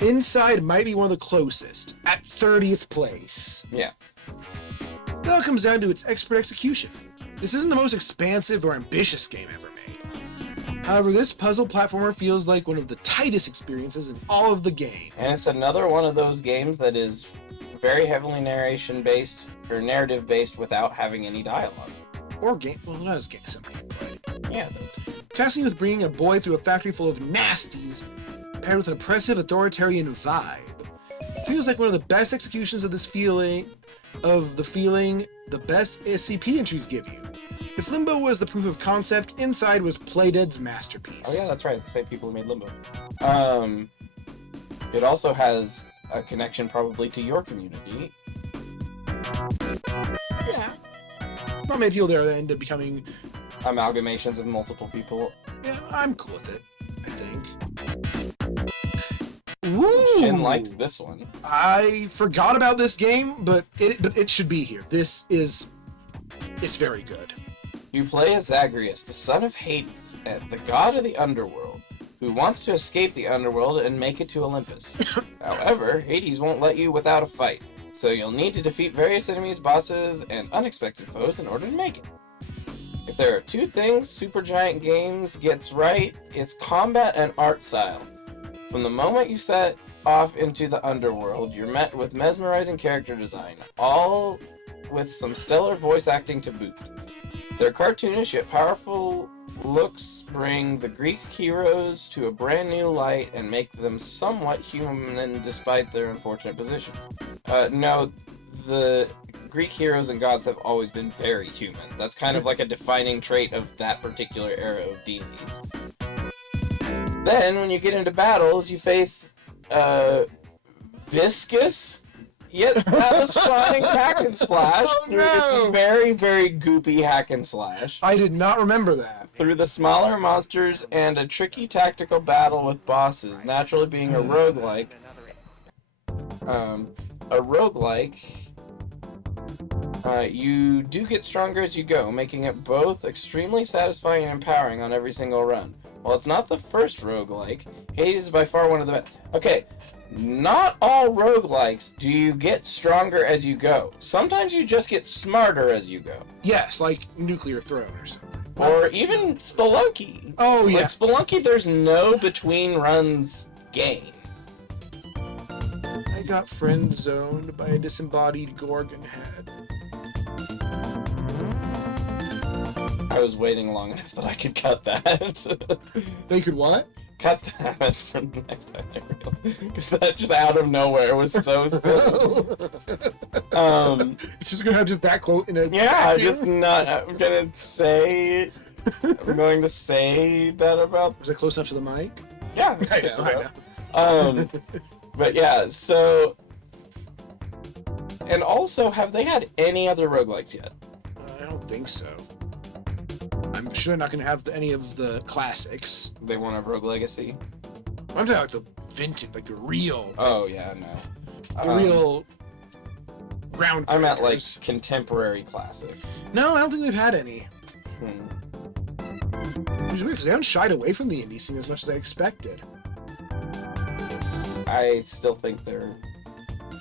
Inside might be one of the closest, at 30th place. Yeah. It all comes down to its expert execution. This isn't the most expansive or ambitious game ever made. However, this puzzle platformer feels like one of the tightest experiences in all of the game. And it's another one of those games that is very heavily narration-based, or narrative-based, without having any dialogue. Or game, well, not as game, some gameplay. Yeah, it does. Tasking with bringing a boy through a factory full of nasties, paired with an oppressive authoritarian vibe. Feels like one of the best executions of this feeling, the best SCP entries give you. If Limbo was the proof of concept, Inside was Playdead's masterpiece. Oh yeah, that's right. It's the same people who made Limbo. It also has a connection probably to your community. Yeah. Not many people there that end up becoming... amalgamations of multiple people. Yeah, I'm cool with it, I think. Woo! Shin liked this one. I forgot about this game, but it should be here. It's very good. You play as Zagreus, the son of Hades, the god of the underworld, who wants to escape the underworld and make it to Olympus. However, Hades won't let you without a fight, so you'll need to defeat various enemies, bosses, and unexpected foes in order to make it. If there are two things Supergiant Games gets right, it's combat and art style. From the moment you set off into the underworld, you're met with mesmerizing character design, all with some stellar voice acting to boot. Their cartoonish yet powerful looks bring the Greek heroes to a brand new light and make them somewhat human despite their unfortunate positions. No, the Greek heroes and gods have always been very human. That's kind of like a defining trait of that particular era of deities. Then, when you get into battles, you face viscous, yet satisfying hack and slash. Oh, no. It's a very, very goopy hack and slash. I did not remember that. Through the smaller monsters and a tricky tactical battle with bosses, naturally being a roguelike. You do get stronger as you go, making it both extremely satisfying and empowering on every single run. While it's not the first roguelike, Hades is by far one of the best. Okay, not all roguelikes do you get stronger as you go. Sometimes you just get smarter as you go. Yes, like Nuclear Throne or something. Or even Spelunky. Oh, yeah. Like Spelunky, there's no between runs game. I got friend zoned by a disembodied Gorgon head. I was waiting long enough that I could cut that. They could what? Cut that for the next time, because that just out of nowhere was so silly. Just gonna have just that quote in a... Yeah, I'm going to say that about... Was that close enough to the mic? Yeah. I know. But yeah, so... And also, have they had any other roguelikes yet? I don't think so. I'm sure they're not going to have any of the classics. They won't have Rogue Legacy? I'm talking like the vintage, like the real... Oh, yeah, no. The real ground I'm at, like, characters. contemporary classics. No, I don't think they've had any. Which is weird, because they haven't shied away from the indie scene as much as I expected. I still think they're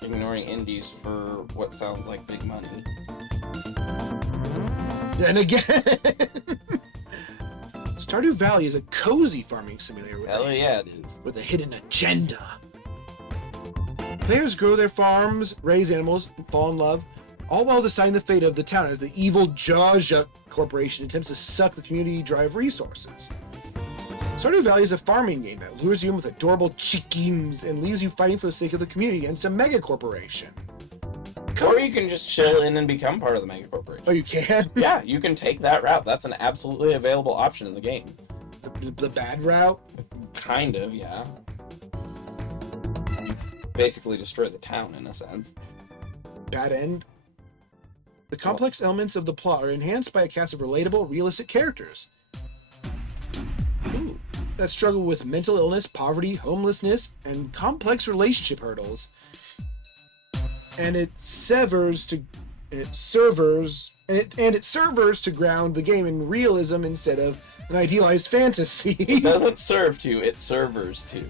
ignoring indies for what sounds like big money. And again... Stardew Valley is a cozy farming simulator Hell yeah, it is. with a hidden agenda. Players grow their farms, raise animals, and fall in love, all while deciding the fate of the town as the evil Jaja Corporation attempts to suck the community-drive resources. Stardew Valley is a farming game that lures you in with adorable chickens and leaves you fighting for the sake of the community against a mega corporation. Or you can just chill in and become part of the mega corporation. Oh, you can? Yeah, you can take that route. That's an absolutely available option in the game. The bad route? Kind of, yeah. You basically destroy the town, in a sense. Bad end? The complex elements of the plot are enhanced by a cast of relatable, realistic characters. Ooh. That struggle with mental illness, poverty, homelessness, and complex relationship hurdles. And it serves to ground the game in realism instead of an idealized fantasy. It doesn't serve to, it servers to.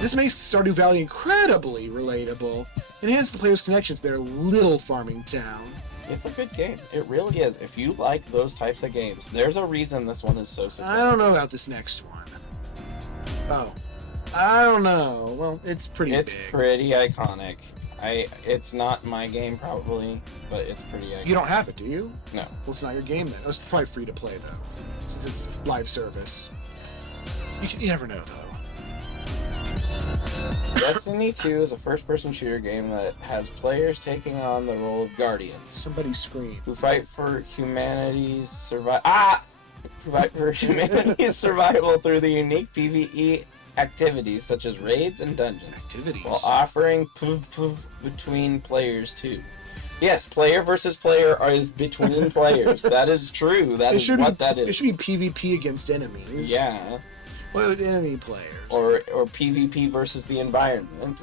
This makes Stardew Valley incredibly relatable, and enhances the player's connection to their little farming town. It's a good game. It really is. If you like those types of games, there's a reason this one is so successful. I don't know about this next one. Oh. I don't know. Well, it's pretty It's big. pretty iconic. It's not my game, probably, but it's pretty iconic. You don't have it, do you? No. Well, it's not your game then. It's probably free to play, though, since it's live service. You never know, though. Destiny 2 is a first-person shooter game that has players taking on the role of guardians Somebody scream. who fight for humanity's survival through the unique PvE activities such as raids and dungeons, Activities. while offering between players too. Yes, player versus player is between players. That is true. That is what that is. It should be PvP against enemies. Yeah. What would enemy players? Or PvP versus the environment.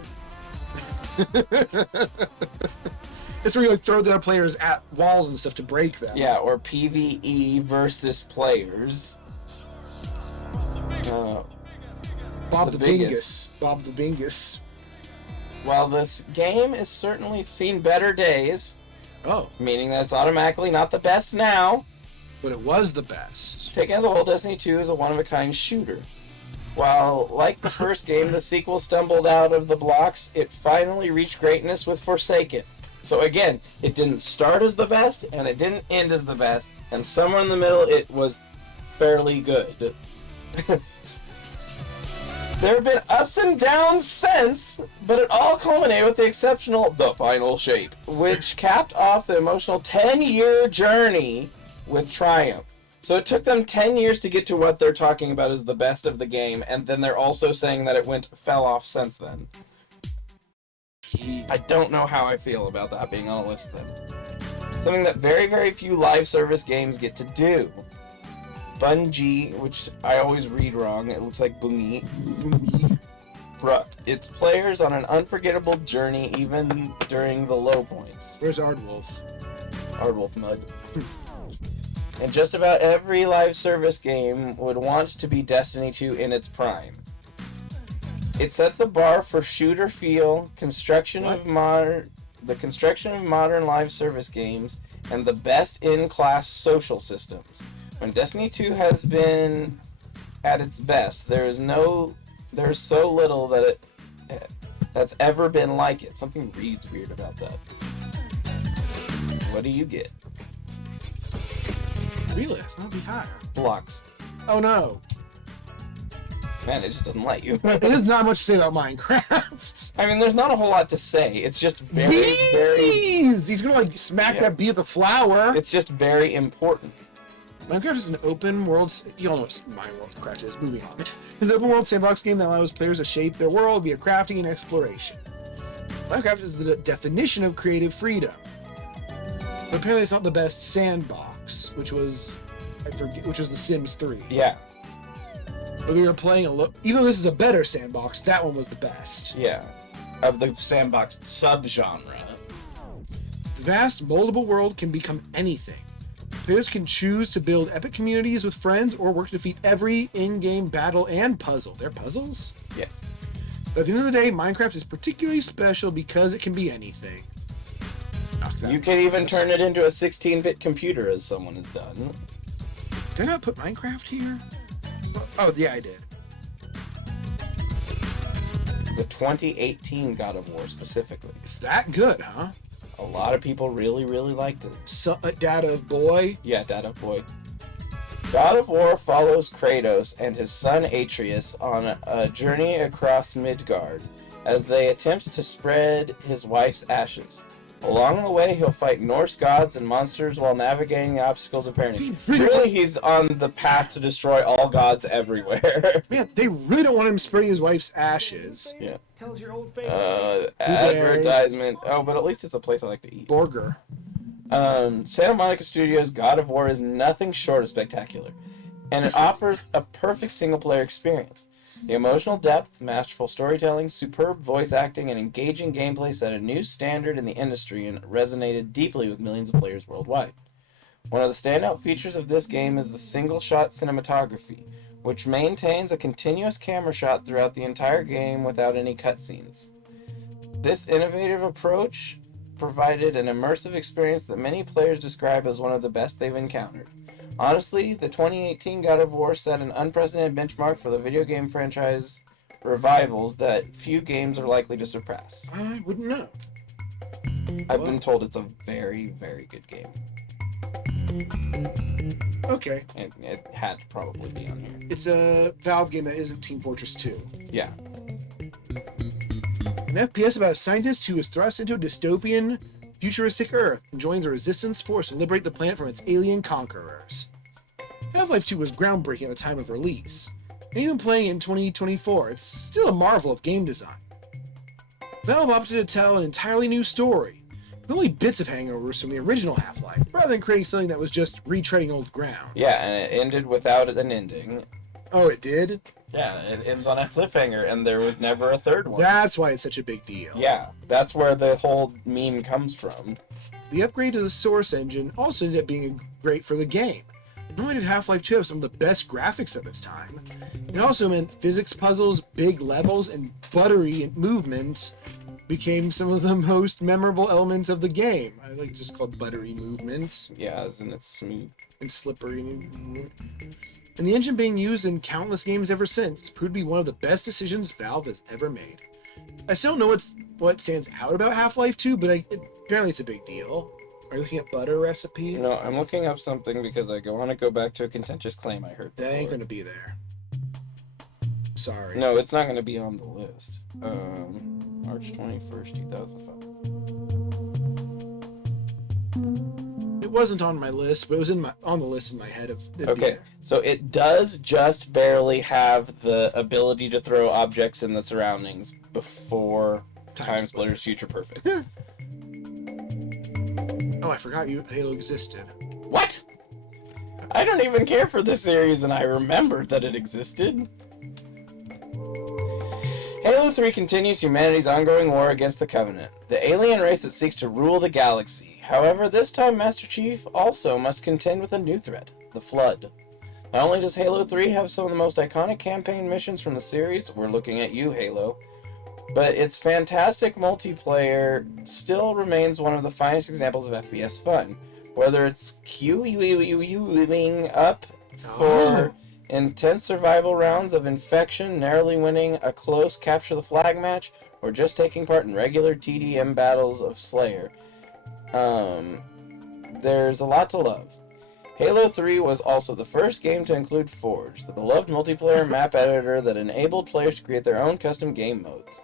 It's where you like throw the other players at walls and stuff to break them. Yeah, or PvE versus players. Bob the the Bingus. Bob the Bingus. While this game has certainly seen better days, Oh, meaning that it's automatically not the best now, but it was the best. taken as a whole, Destiny 2 is a one-of-a-kind shooter. While, like the first game, the sequel stumbled out of the blocks, it finally reached greatness with Forsaken. So again, it didn't start as the best, and it didn't end as the best, and somewhere in the middle it was fairly good. There have been ups and downs since, but it all culminated with the exceptional The Final Shape, which capped off the emotional 10-year journey with triumph. So it took them 10 years to get to what they're talking about as the best of the game, and then they're also saying that it fell off since then. I don't know how I feel about that being on a list then. Something that very, very few live service games get to do. Bungie, which I always read wrong, it looks like Bungie, brought its players on an unforgettable journey even during the low points. Where's Aardwolf? Aardwolf mud. And just about every live service game would want to be Destiny 2 in its prime. It set the bar for shooter feel, the construction of modern live service games, and the best in-class social systems. When Destiny 2 has been at its best, there's so little that's ever been like it. Something reads weird about that. What do you get? Really? That'll be higher. Blocks. Oh no. Man, it just doesn't let you. There's not much to say about Minecraft. I mean, there's not a whole lot to say. It's just very, Bees! He's gonna like smack that bee with a flower. It's just very important. Minecraft is an open world. You all know what Minecraft is. Moving on. It's an open world sandbox game that allows players to shape their world via crafting and exploration. Minecraft is the definition of creative freedom. But apparently, it's not the best sandbox, which was The Sims 3. Yeah. Whether you're playing even though this is a better sandbox, that one was the best. Yeah. Of the sandbox subgenre. The vast, moldable world can become anything. Players can choose to build epic communities with friends or work to defeat every in-game battle and puzzle. They're puzzles? Yes. But at the end of the day, Minecraft is particularly special because it can be anything. You can even turn it into a 16-bit computer, as someone has done. Did I not put Minecraft here? Oh, yeah, I did. The 2018 God of War, specifically. It's that good, huh? A lot of people really, really liked it. Dad of Boy. Yeah, Data Boy. God of War follows Kratos and his son Atreus on a journey across Midgard as they attempt to spread his wife's ashes. Along the way, he'll fight Norse gods and monsters while navigating the obstacles of parenting. Really, he's on the path to destroy all gods everywhere. Man, they really don't want him spreading his wife's ashes. Yeah. Tell us your old favorite. Advertisement. Oh, but at least it's a place I like to eat. Borger. Santa Monica Studios' God of War is nothing short of spectacular, and it offers a perfect single-player experience. The emotional depth, masterful storytelling, superb voice acting, and engaging gameplay set a new standard in the industry and resonated deeply with millions of players worldwide. One of the standout features of this game is the single-shot cinematography, which maintains a continuous camera shot throughout the entire game without any cutscenes. This innovative approach provided an immersive experience that many players describe as one of the best they've encountered. Honestly, the 2018 God of War set an unprecedented benchmark for the video game franchise revivals that few games are likely to surpass. I wouldn't know. I've been told it's a very, very good game. Okay. It had to probably be on here. It's a Valve game that isn't Team Fortress 2. Yeah. An FPS about a scientist who is thrust into a dystopian, futuristic Earth and joins a resistance force to liberate the planet from its alien conquerors. Half-Life 2 was groundbreaking at the time of release, and even playing it in 2024, it's still a marvel of game design. Valve opted to tell an entirely new story, with only bits of hangovers from the original Half-Life, rather than creating something that was just retreading old ground. Yeah, and it ended without an ending. Oh, it did? Yeah, it ends on a cliffhanger, and there was never a third one. That's why it's such a big deal. Yeah, that's where the whole meme comes from. The upgrade to the Source engine also ended up being great for the game. Not only did Half-Life 2 have some of the best graphics of its time, it also meant physics puzzles, big levels, and buttery movements became some of the most memorable elements of the game. I like just called buttery movements. Yeah, isn't it smooth? And slippery. And the engine being used in countless games ever since, it's proved to be one of the best decisions Valve has ever made. I still don't know what stands out about Half-Life 2, but apparently it's a big deal. Are you looking at butter recipe? You know, I'm looking up something because I want to go back to a contentious claim I heard before. That ain't gonna be there. Sorry. No, it's not going to be on the list. March 21st, 2005. It wasn't on my list, but it was on the list in my head of. Okay, so it does just barely have the ability to throw objects in the surroundings before Time Splitter's Future Perfect. Oh, I forgot Halo existed. What? I don't even care for this series, and I remembered that it existed. Halo 3 continues humanity's ongoing war against the Covenant, the alien race that seeks to rule the galaxy. However, this time Master Chief also must contend with a new threat, the Flood. Not only does Halo 3 have some of the most iconic campaign missions from the series, we're looking at you, Halo, but its fantastic multiplayer still remains one of the finest examples of FPS fun. Whether it's queuing up for intense survival rounds of infection, narrowly winning a close capture the flag match, or just taking part in regular TDM battles of Slayer, there's a lot to love. Halo 3 was also the first game to include Forge, the beloved multiplayer map editor that enabled players to create their own custom game modes.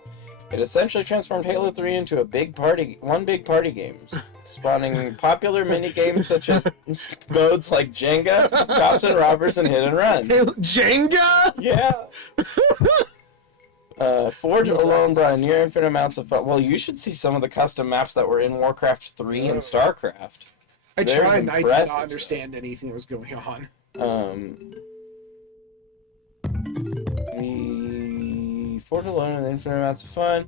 It essentially transformed Halo 3 into one big party game, spawning popular mini-games such as modes like Jenga, Cops and Robbers, and Hit and Run. Jenga? Yeah! Forge alone brought near infinite amounts of fun. Well, you should see some of the custom maps that were in Warcraft 3 and StarCraft. I tried and I did not understand stuff. anything that was going on. The Forge alone and infinite amounts of fun,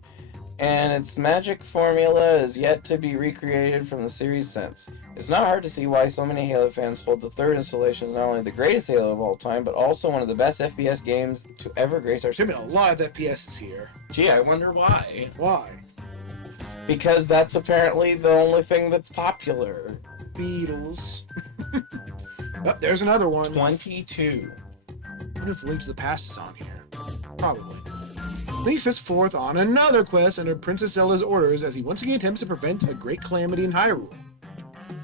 and its magic formula is yet to be recreated from the series since. It's not hard to see why so many Halo fans hold the third installation as not only the greatest Halo of all time, but also one of the best FPS games to ever grace our There's screens. been a lot of FPSs here. Gee, I wonder why. Why? Because that's apparently the only thing that's popular. Beatles. Oh, there's another one. 22. I wonder if Link to the Past is on here. Probably. Link sets forth on another quest under Princess Zelda's orders as he once again attempts to prevent a great calamity in Hyrule.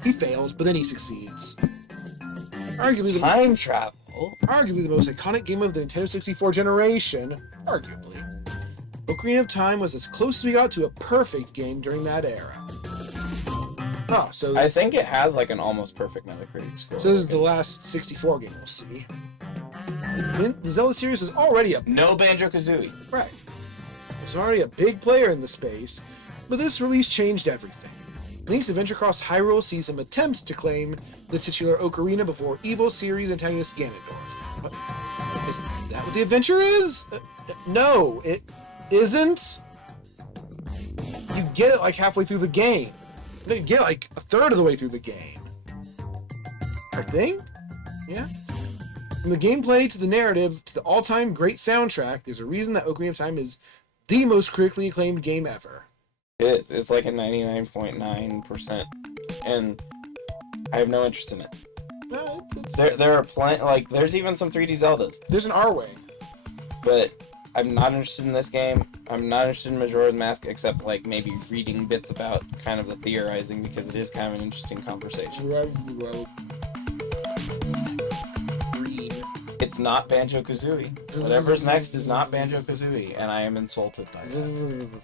He fails, but then he succeeds. Arguably Time travel. the most iconic game of the Nintendo 64 generation. Arguably. Ocarina of Time was as close as we got to a perfect game during that era. Oh, so I think it has like an almost perfect Metacritic score. So this is the last 64 game we'll see. The Zelda series was already no Banjo-Kazooie. Right. There's already a big player in the space, but this release changed everything. Link's adventure across Hyrule sees some attempts to claim the titular Ocarina before evil series antagonist Ganondorf. What? Is that what the adventure is? No, it isn't. You get it like halfway through the game. No, you get it like a third of the way through the game. I think? Yeah? From the gameplay to the narrative to the all-time great soundtrack, there's a reason that Ocarina of Time is the most critically acclaimed game ever. It's like a 99.9%, and I have no interest in it. No, There are plenty, like, there's even some 3D Zeldas, there's an R-Way. but I'm not interested in this game. I'm not interested in Majora's Mask, except, like, maybe reading bits about kind of the theorizing, because it is kind of an interesting conversation. It's not Banjo-Kazooie. Whatever's next is not Banjo-Kazooie, and I am insulted by that.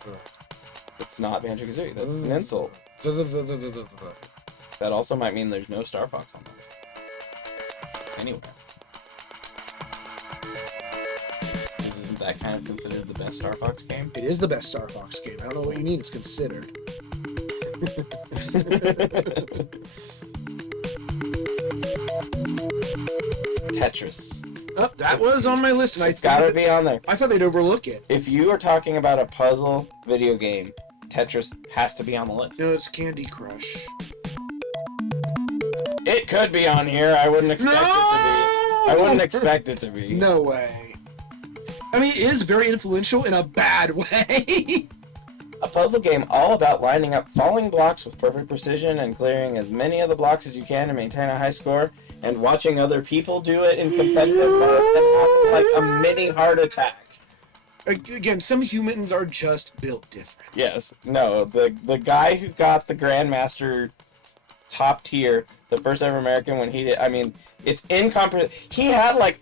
It's not Banjo-Kazooie. That's an insult. That also might mean there's no Star Fox on the list. Anyway. Isn't that kind of considered the best Star Fox game? It is the best Star Fox game. I don't know what you mean it's considered. Tetris. Oh, that was on my list, and It's gotta be on there. I thought they'd overlook it. If you are talking about a puzzle video game, Tetris has to be on the list. No, it's Candy Crush. It could be on here. I wouldn't expect it to be. I wouldn't expect it to be. No way. I mean, it is very influential in a bad way. A puzzle game all about lining up falling blocks with perfect precision and clearing as many of the blocks as you can to maintain a high score, and watching other people do it in competitive mode and having like a mini heart attack. Again, some humans are just built different. Yes. No, the guy who got the Grandmaster top tier, the first ever American when he did, I mean, it's incomprehensible. He had like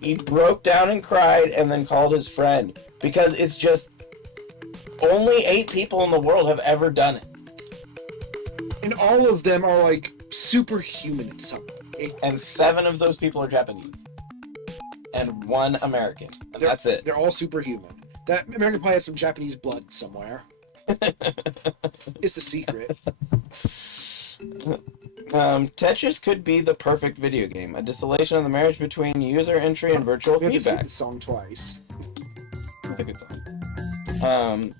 he broke down and cried and then called his friend because it's just only 8 people in the world have ever done it. And all of them are like superhuman in some way. And 7 of those people are Japanese. And 1 American. And that's it. They're all superhuman. That American probably had some Japanese blood somewhere. It's the secret. Tetris could be the perfect video game, a distillation of the marriage between user entry and virtual We have to sing feedback. this song twice. It's a good song.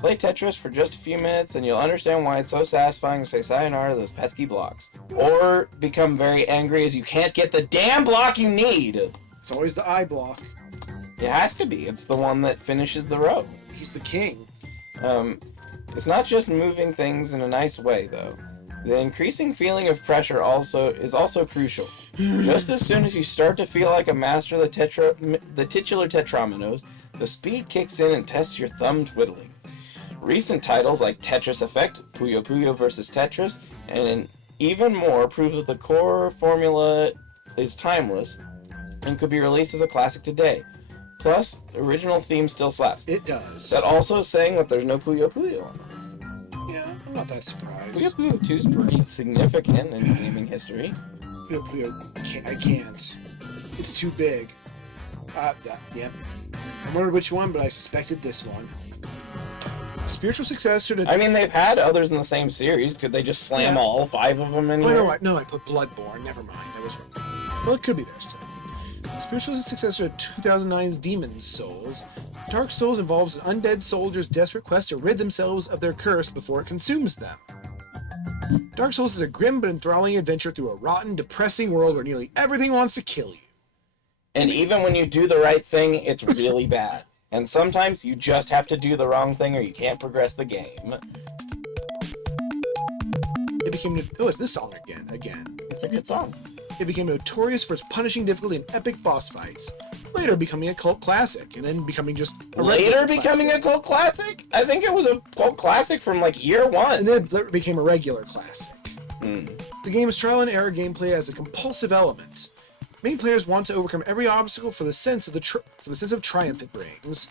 Play Tetris for just a few minutes and you'll understand why it's so satisfying to say sayonara to those pesky blocks. Or become very angry as you can't get the damn block you need! It's always the eye block. It has to be. It's the one that finishes the row. He's the king. It's not just moving things in a nice way, though. The increasing feeling of pressure is also crucial. Just as soon as you start to feel like a master of the titular tetrominoes, the speed kicks in and tests your thumb twiddling. Recent titles like Tetris Effect, Puyo Puyo vs. Tetris, and even more prove that the core formula is timeless and could be released as a classic today. Plus, the original theme still slaps. It does. That also saying that there's no Puyo Puyo on the list. Yeah, I'm not that surprised. Puyo Puyo 2 is pretty significant in gaming history. I can't. It's too big. Yep. I wondered which one, but I suspected this one. Spiritual successor to... I mean, they've had others in the same series. Could they just slam all 5 of them in here? No, I put Bloodborne. Never mind. I was wrong. Well, it could be there still. Spiritual successor to 2009's Demon's Souls, Dark Souls involves an undead soldier's desperate quest to rid themselves of their curse before it consumes them. Dark Souls is a grim but enthralling adventure through a rotten, depressing world where nearly everything wants to kill you. And even when you do the right thing, it's really bad. And sometimes you just have to do the wrong thing or you can't progress the game. It became... Oh, it's this song again. It's a good song. It became notorious for its punishing difficulty and epic boss fights, later becoming a cult classic, and then becoming just a Later becoming a cult classic? I think it was a cult classic from like year 1. And then it became a regular classic. Mm. The game's trial and error gameplay has a compulsive element. Main players want to overcome every obstacle for the sense of triumph it brings.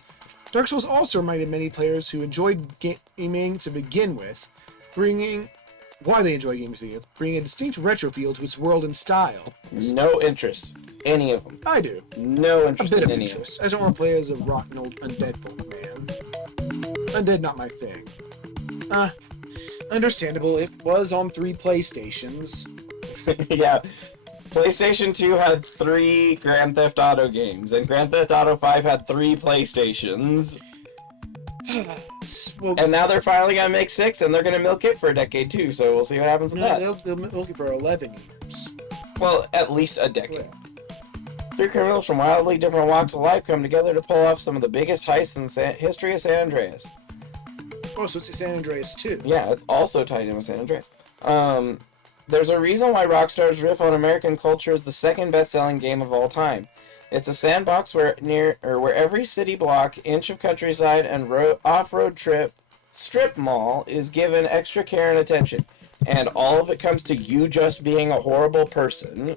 Dark Souls also reminded many players who enjoyed gaming to begin with, bringing a distinct retro feel to its world and style. No interest. Any of them. I do. No A interest bit in of any interest. I just don't want to play as a rotten old undead folk man. Undead not my thing. Understandable. It was on 3 PlayStations. of them. Yeah. PlayStation 2 had 3 Grand Theft Auto games, and Grand Theft Auto 5 had 3 PlayStations. Well, And now they're finally gonna make 6, and they're gonna milk it for a decade too, so we'll see what happens with that. they'll milk it for 11 years. Well, at least a decade. Three criminals from wildly different walks of life come together to pull off some of the biggest heists in the history of San Andreas. Oh, so it's San Andreas too. Yeah, it's also tied in with San Andreas. There's a reason why Rockstar's riff on American culture is the second best-selling game of all time. It's a sandbox where every city block, inch of countryside, and off-road strip mall is given extra care and attention. And all of it comes to you just being a horrible person.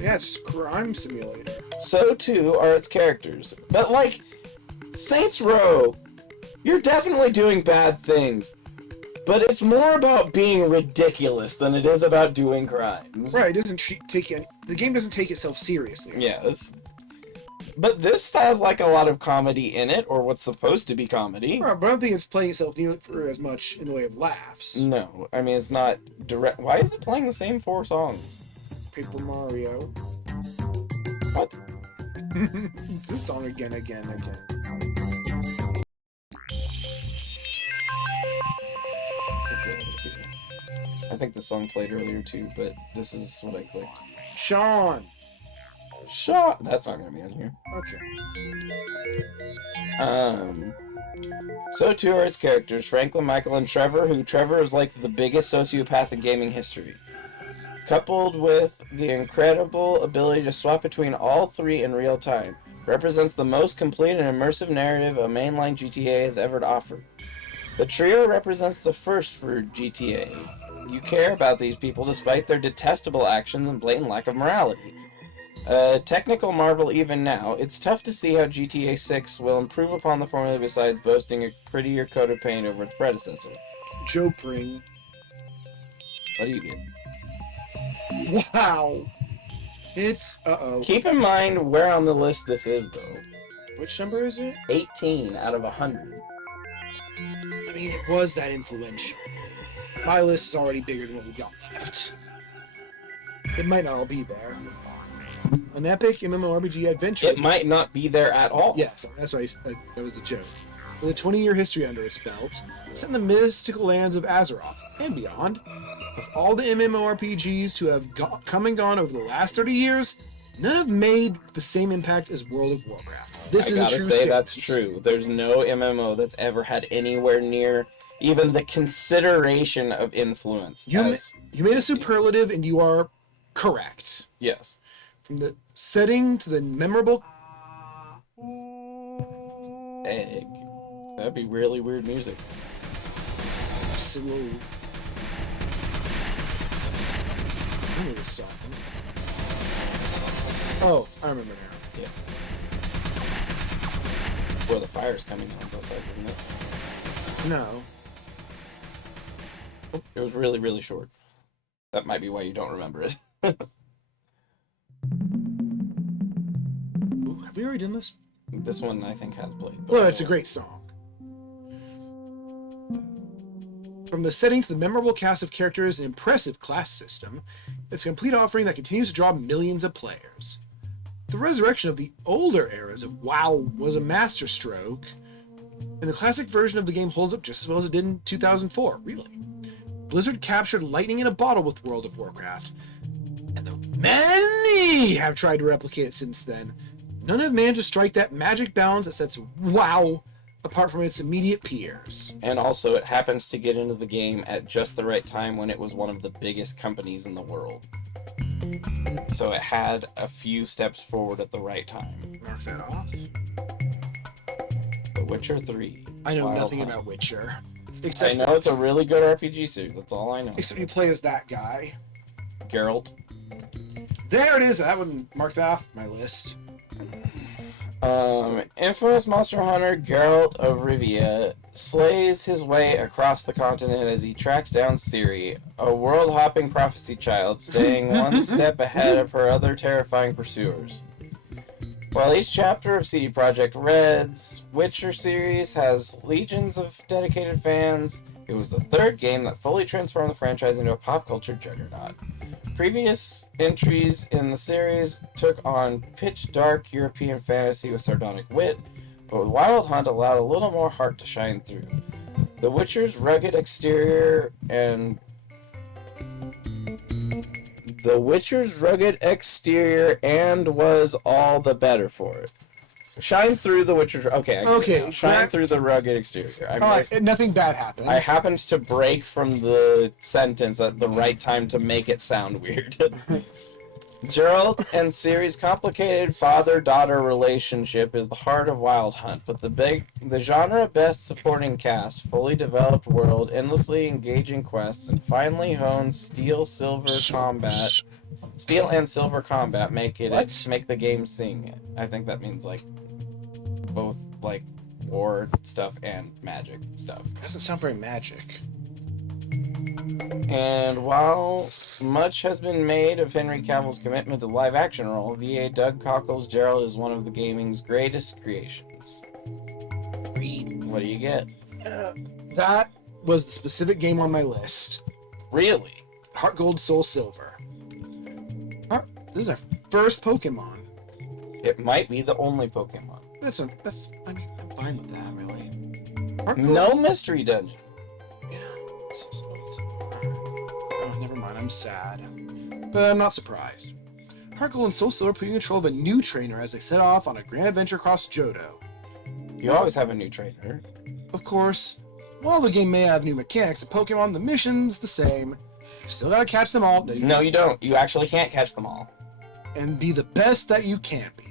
Yeah, it's crime simulator. So too are its characters. But like, Saints Row, you're definitely doing bad things. But it's more about being ridiculous than it is about doing crimes. Right, it doesn't the game doesn't take itself seriously. Yes. But this has like a lot of comedy in it, or what's supposed to be comedy. Right, but I don't think it's playing itself for as much in the way of laughs. No, I mean, it's not direct. Why is it playing the same 4 songs? Paper Mario. What? This song again. I think the song played earlier too, but this is what I clicked. Sean! That's not gonna be on here. Okay. So too are its characters, Franklin, Michael, and Trevor, who Trevor is like the biggest sociopath in gaming history. Coupled with the incredible ability to swap between all 3 in real time, represents the most complete and immersive narrative a mainline GTA has ever offered. The trio represents the first for GTA. You care about these people despite their detestable actions and blatant lack of morality. A technical marvel even now, it's tough to see how GTA 6 will improve upon the formula besides boasting a prettier coat of paint over its predecessor. Joke ring. What do you get? Wow! It's... Uh-oh. Keep in mind where on the list this is, though. Which number is it? 18 out of 100. I mean, it was that influential. My list is already bigger than what we've got left. It might not all be there. An epic MMORPG adventure. It might not be there at all. Yeah, sorry, that's why that was a joke. With a 20-year history under its belt, set in the mystical lands of Azeroth and beyond, with all the MMORPGs to have come and gone over the last 30 years, none have made the same impact as World of Warcraft. This is a true statement. That's true. There's no MMO that's ever had anywhere near even the consideration of influence. You made a superlative, and you are correct. Yes. From the setting to the memorable egg. That'd be really weird music. Slow. I know this song. Oh, I remember now. Yeah. It's where the fire's coming on both sides, isn't it? No. It was really, really short. That might be why you don't remember it. Ooh, have we already done this? This one I think has played. Well, it's a great song. From the setting to the memorable cast of characters and impressive class system, it's a complete offering that continues to draw millions of players. The resurrection of the older eras of WoW was a masterstroke, and the classic version of the game holds up just as well as it did in 2004, really. Blizzard captured lightning in a bottle with World of Warcraft, and though many have tried to replicate it since then, none have managed to strike that magic balance that sets WoW apart from its immediate peers. And also, it happens to get into the game at just the right time when it was one of the biggest companies in the world. So it had a few steps forward at the right time. Mark that off. The Witcher 3. I know Wild nothing Hunt. about Witcher. I know it's a really good RPG series. That's all I know. Except you play as that guy. Geralt. There it is. That one marked off my list. Infamous monster hunter Geralt of Rivia slays his way across the continent as he tracks down Ciri, a world-hopping prophecy child staying one step ahead of her other terrifying pursuers. While each chapter of CD Projekt Red's Witcher series has legions of dedicated fans, it was the third game that fully transformed the franchise into a pop culture juggernaut. Previous entries in the series took on pitch-dark European fantasy with sardonic wit, but Wild Hunt allowed a little more heart to shine through. The Witcher's rugged exterior and The Witcher's rugged exterior and was all the better for it. Shine through the Witcher's... Okay, I get it now. Shine through the rugged exterior. Alright, nothing bad happened. I happened to break from the sentence at the right time to make it sound weird. Geralt and Ciri's complicated father-daughter relationship is the heart of Wild Hunt, but the genre-best supporting cast, fully developed world, endlessly engaging quests, and finely honed steel and silver combat make the game sing. I think that means like both like war stuff and magic stuff. Doesn't sound very magic. And while much has been made of Henry Cavill's commitment to live-action role, VA Doug Cockle's Geralt is one of the gaming's greatest creations. Reed, what do you get? That was the specific game on my list. Really? Heart Gold, Soul Silver. This is our first Pokemon. It might be the only Pokemon. I'm fine with that, really. No mystery dungeon. Yeah. Oh, never mind. I'm sad, but I'm not surprised. Heart Gold and Soul Silver put you in control of a new trainer as they set off on a grand adventure across Johto. You always have a new trainer. Of course, while the game may have new mechanics of Pokemon, the mission's the same. You still gotta catch them all. No, you don't. You actually can't catch them all. And be the best that you can be.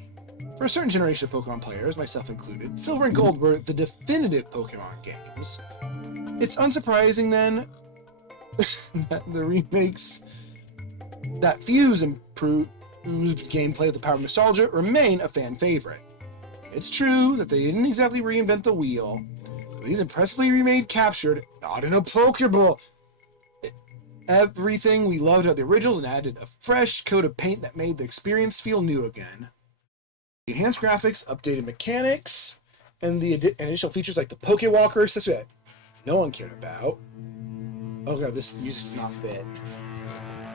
For a certain generation of Pokemon players, myself included, Silver and Gold were the definitive Pokemon games. It's unsurprising, then, that the remakes that fuse improved gameplay with the power of nostalgia remain a fan favorite. It's true that they didn't exactly reinvent the wheel, but these impressively remade captured, not in a Pokeball, everything we loved about the originals and added a fresh coat of paint that made the experience feel new again. The enhanced graphics, updated mechanics, and the additional features like the Pokewalker accessory that no one cared about. Oh god, this music does not fit.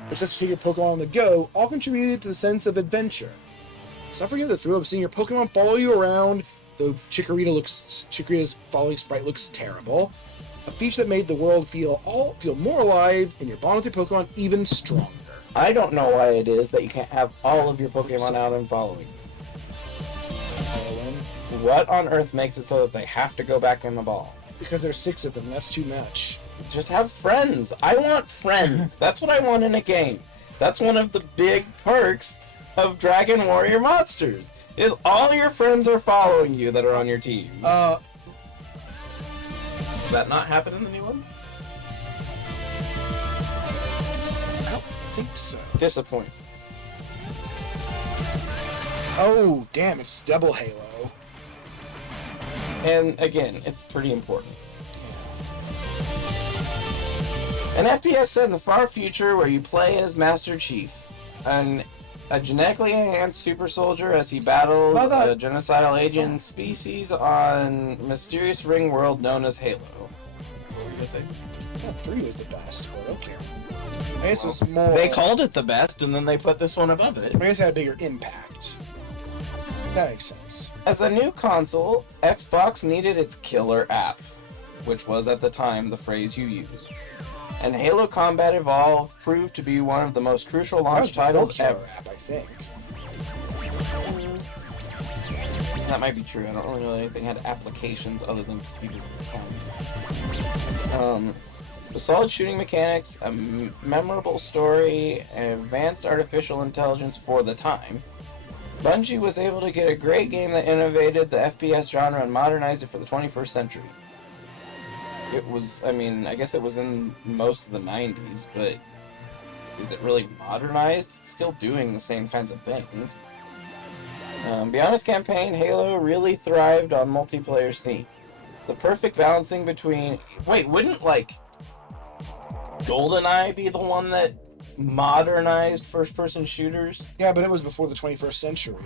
Which lets you take your Pokemon on the go, all contributed to the sense of adventure. Let's not forget the thrill of seeing your Pokemon follow you around, though Chikorita's following sprite looks terrible. A feature that made the world feel more alive and your bond with your Pokemon even stronger. I don't know why it is that you can't have all of your Pokemon out and following. What on earth makes it so that they have to go back in the ball? Because there's 6 of them, and that's too much. Just have friends. I want friends. That's what I want in a game. That's one of the big perks of Dragon Warrior Monsters, is all your friends are following you that are on your team. Does that not happen in the new one? I don't think so. Disappointing. Oh, damn, it's double Halo. And again, it's pretty important. An FPS set in the far future where you play as Master Chief, a genetically enhanced super soldier as he battles a genocidal alien species on mysterious ring world known as Halo. What were you gonna say? Yeah, 3 was the best, but okay. I guess it was more... They called it the best, and then they put this one above it. I guess it had a bigger impact. That makes sense. As a new console, Xbox needed its killer app, which was at the time the phrase you used. And Halo Combat Evolved proved to be one of the most crucial launch titles ever. App, I think. That might be true. I don't really know anything had applications other than computers at the time. The solid shooting mechanics, a memorable story, and advanced artificial intelligence for the time, Bungie was able to get a great game that innovated the FPS genre and modernized it for the 21st century. It was, I mean, I guess it was in most of the 90s, but is it really modernized? It's still doing the same kinds of things. Beyond its campaign, Halo really thrived on multiplayer scene. The perfect balancing between... Wait, wouldn't, like, GoldenEye be the one that modernized first-person shooters? Yeah, but it was before the 21st century.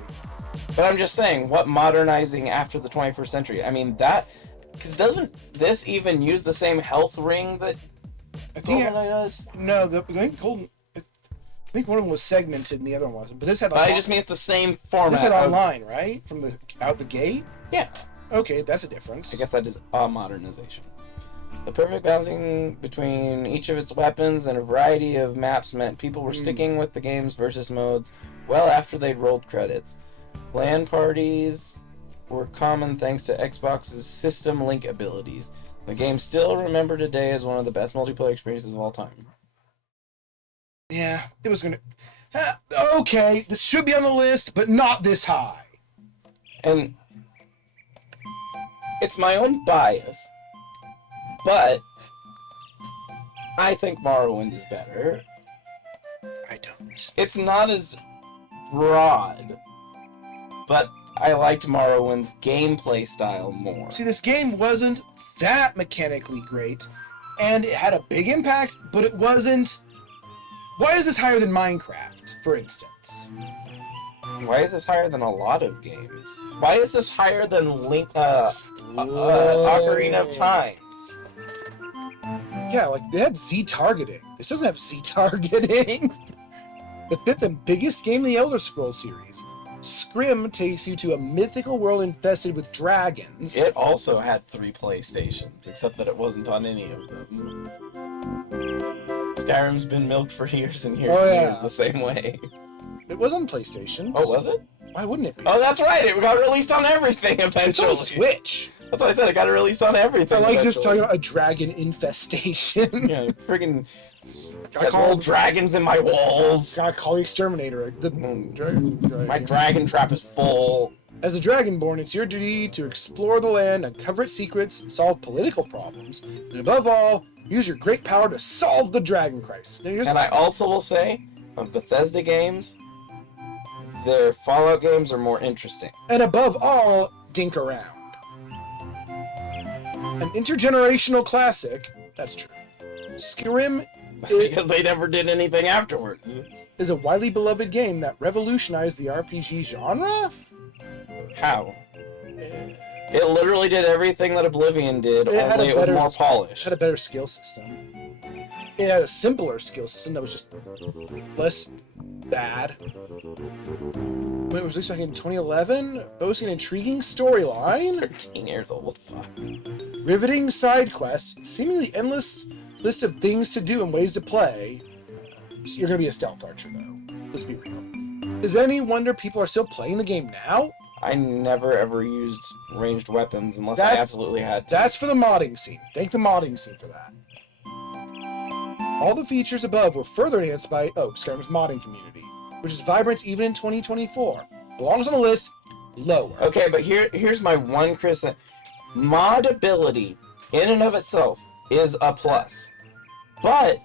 But I'm just saying, what modernizing after the 21st century? I mean, that... Because doesn't this even use the same health ring that GoldenEye does? No, I think one of them was segmented and the other one wasn't. But this had I just mean it's the same format. This had online, right? From out the gate? Yeah. Okay, that's a difference. I guess that is a modernization. The perfect balancing between each of its weapons and a variety of maps meant people were sticking with the game's versus modes well after they'd rolled credits. LAN parties were common thanks to Xbox's System Link abilities. The game still remembered today as one of the best multiplayer experiences of all time. Yeah, it was gonna... Okay, this should be on the list, but not this high. And it's my own bias, but I think Morrowind is better. I don't. It's not as broad, but I liked Morrowind's gameplay style more. See, this game wasn't that mechanically great, and it had a big impact, but it wasn't... Why is this higher than Minecraft, for instance? Why is this higher than a lot of games? Why is this higher than Ocarina of Time? Yeah, like, they had Z targeting. This doesn't have Z targeting. The fifth and biggest game in the Elder Scrolls series. Scrim takes you to a mythical world infested with dragons. It also had 3 PlayStations, except that it wasn't on any of them. Skyrim's been milked for years and years and years the same way. It was on PlayStation. Oh, was it? Why wouldn't it be? Oh, that's right. It got released on everything eventually. It's on Switch. That's what I said. It got released on everything. I like eventually. just talking about a dragon infestation. Yeah, friggin' I got old dragons in my walls. Gotta call the exterminator. Dragon. My dragon trap is full. As a Dragonborn, it's your duty to explore the land, uncover its secrets, solve political problems, and above all, use your great power to solve the dragon crisis. And I also will say, of Bethesda games, their Fallout games are more interesting. And above all, dink around. An intergenerational classic, that's true. Skyrim That's because they never did anything afterwards. is a widely beloved game that revolutionized the RPG genre? How? It literally did everything that Oblivion did, only it was more It polished. had a better skill system. It had a simpler skill system that was just less bad. When it was released back in 2011, boasting an intriguing It's storyline, 13 years old, fuck. riveting side quests, seemingly endless list of things to do and ways to play. You're gonna be a stealth archer, though. Let's be real. Is it any wonder people are still playing the game now? I never ever used ranged weapons unless I That's- absolutely had to. That's for the modding scene. Thank the modding scene for that. All the features above were further enhanced by Skyrim's modding community, which is vibrant even in 2024. Belongs on the list, lower. Okay, but here's my one criticism. Modability, in and of itself, is a plus. But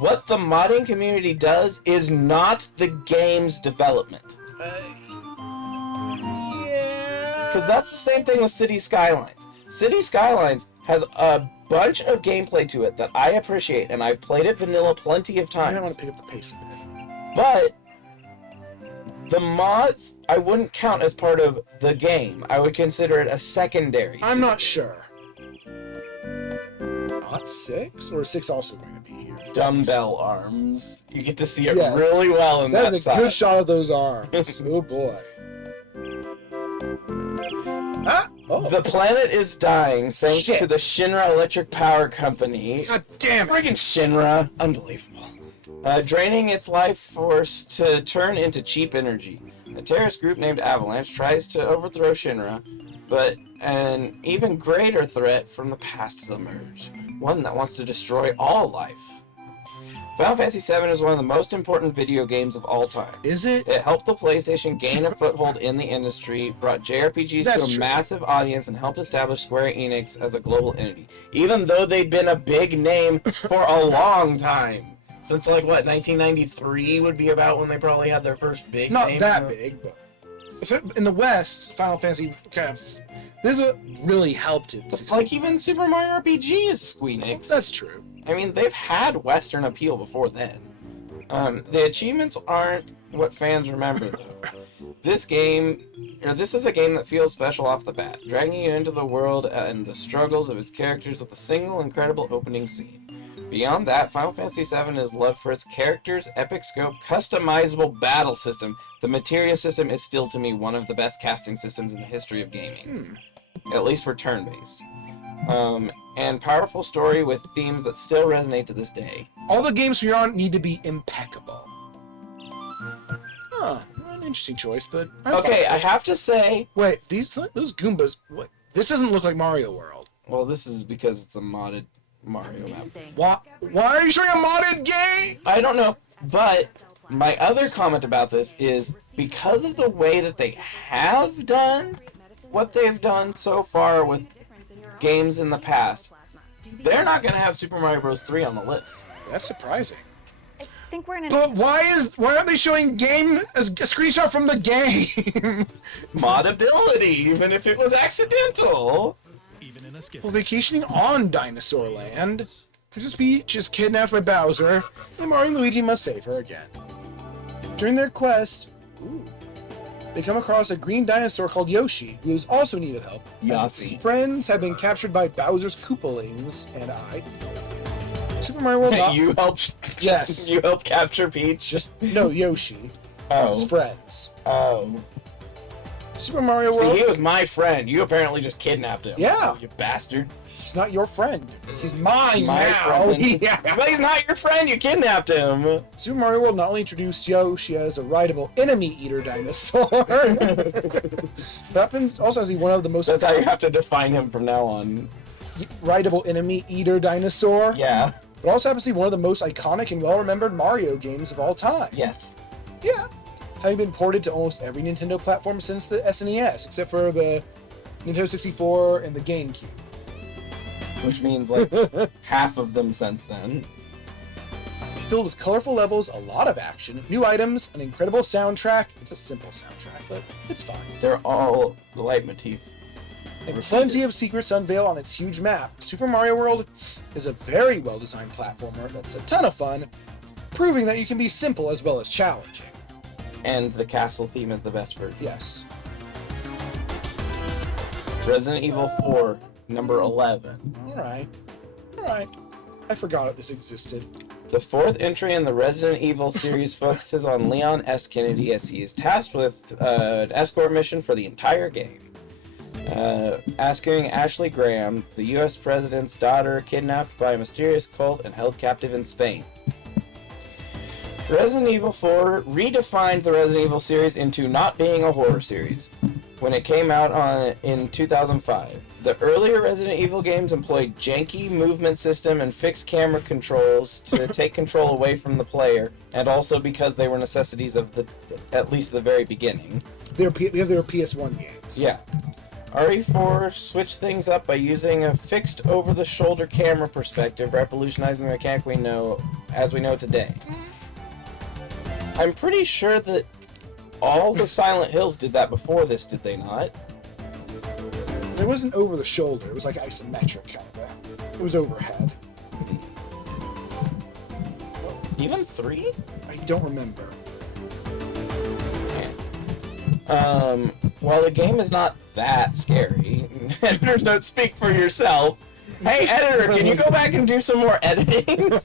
what the modding community does is not the game's development. Yeah. Because that's the same thing with City Skylines. City Skylines has a bunch of gameplay to it that I appreciate, and I've played it vanilla plenty of I times. don't want to pick up the pace a bit. But the mods, I wouldn't count as part of the game. I would consider it a secondary. I'm not sure. Not 6? Or is 6 also going to be here? Dumbbell arms. You get to see it Yes. really well in that That is a side. good shot of those arms. Oh boy. Oh. The planet is dying thanks Shit. to the Shinra Electric Power Company. God damn it. Friggin' Shinra. Unbelievable. Draining its life force to turn into cheap energy. A terrorist group named Avalanche tries to overthrow Shinra, but an even greater threat from the past has emerged. One that wants to destroy all life. Final Fantasy VII is one of the most important video games of all time. Is it? It helped the PlayStation gain a foothold in the industry, brought JRPGs That's to a true. massive audience, and helped establish Square Enix as a global entity. Even though they'd been a big name for a long time. Since, like, what, 1993 would be about when they probably had their first big Not name? that big, but so in the West, Final Fantasy kind of this is what really helped it succeed. Like, even Super Mario RPG is Squeenix. That's true. I mean, they've had Western appeal before then. The achievements aren't what fans remember, though. This is a game that feels special off the bat, dragging you into the world and the struggles of its characters with a single incredible opening scene. Beyond that, Final Fantasy VII is loved for its characters, epic scope, customizable battle system. The Materia system is still, to me, one of the best casting systems in the history of gaming. At least for turn-based. and powerful story with themes that still resonate to this day. All the games from here on need to be impeccable. Huh, an interesting choice, but... Okay, I have to say... Wait, those Goombas... What? This doesn't look like Mario World. Well, this is because it's a modded Mario map. Why are you showing a modded game? I don't know, but my other comment about this is because of the way that they have done what they've done so far with games in the past, they're not going to have Super Mario Bros. 3 on the list. That's surprising. I think we're in But why aren't they showing a screenshot from the game? Modability, even if it was accidental. Well, vacationing on Dinosaur Land, Princess Peach is kidnapped by Bowser, and Mario and Luigi must save her again. During their quest, they come across a green dinosaur called Yoshi, who is also in need of help. Yossi. His friends have been captured by Bowser's Koopalings, and Super Mario World. You helped. Yes. You helped capture Peach. No, Yoshi. His friends. Oh. Super Mario World. See, he was my friend. You apparently just kidnapped him. Yeah. You bastard. He's not your friend. He's mine My now. friend. Yeah. But he's not your friend. You kidnapped him. Super Mario World not only introduced Yoshi as a rideable enemy eater dinosaur, happens also has one of the most That's how you have to define him from now on. rideable enemy eater dinosaur. Yeah. But also happens to be one of the most iconic and well-remembered Mario games of all time. Yes. Yeah. Having been ported to almost every Nintendo platform since the SNES, except for the Nintendo 64 and the GameCube. Which means like half of them since then. Filled with colorful levels, a lot of action, new items, an incredible soundtrack. It's a simple soundtrack, but it's fine. They're all leitmotif. And plenty of secrets to unveil on its huge map. Super Mario World is a very well-designed platformer that's a ton of fun, proving that you can be simple as well as challenging. And the castle theme is the best version. Yes. Resident Evil 4, number 11. Alright. I forgot this existed. The fourth entry in the Resident Evil series focuses on Leon S. Kennedy as he is tasked with an escort mission for the entire game. Asking Ashley Graham, the US president's daughter, kidnapped by a mysterious cult and held captive in Spain. Resident Evil 4 redefined the Resident Evil series into not being a horror series when it came out in 2005. The earlier Resident Evil games employed janky movement system and fixed camera controls to take control away from the player, and also because they were necessities of at least the very beginning. Because they were PS1 games. Yeah. RE4 switched things up by using a fixed over-the-shoulder camera perspective, revolutionizing the mechanic we know today. I'm pretty sure that all the Silent Hills did that before this, did they not? It wasn't over the shoulder, it was like isometric kind of. It was overhead. Even 3? I don't remember. While the game is not that scary, editor's note, speak for yourself. Hey, editor, can you go back and do some more editing?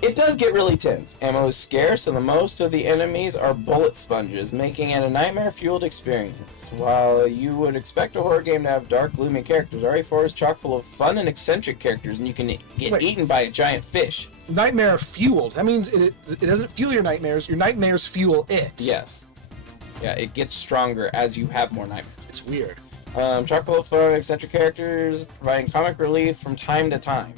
It does get really tense. Ammo is scarce, and the most of the enemies are bullet sponges, making it a nightmare-fueled experience. While you would expect a horror game to have dark, gloomy characters, RE4 is chock full of fun and eccentric characters, and you can get eaten by a giant fish. Nightmare fueled. That means it doesn't fuel your nightmares fuel it. Yes. Yeah, it gets stronger as you have more nightmares. It's weird. Chock full of fun, eccentric characters, providing comic relief from time to time.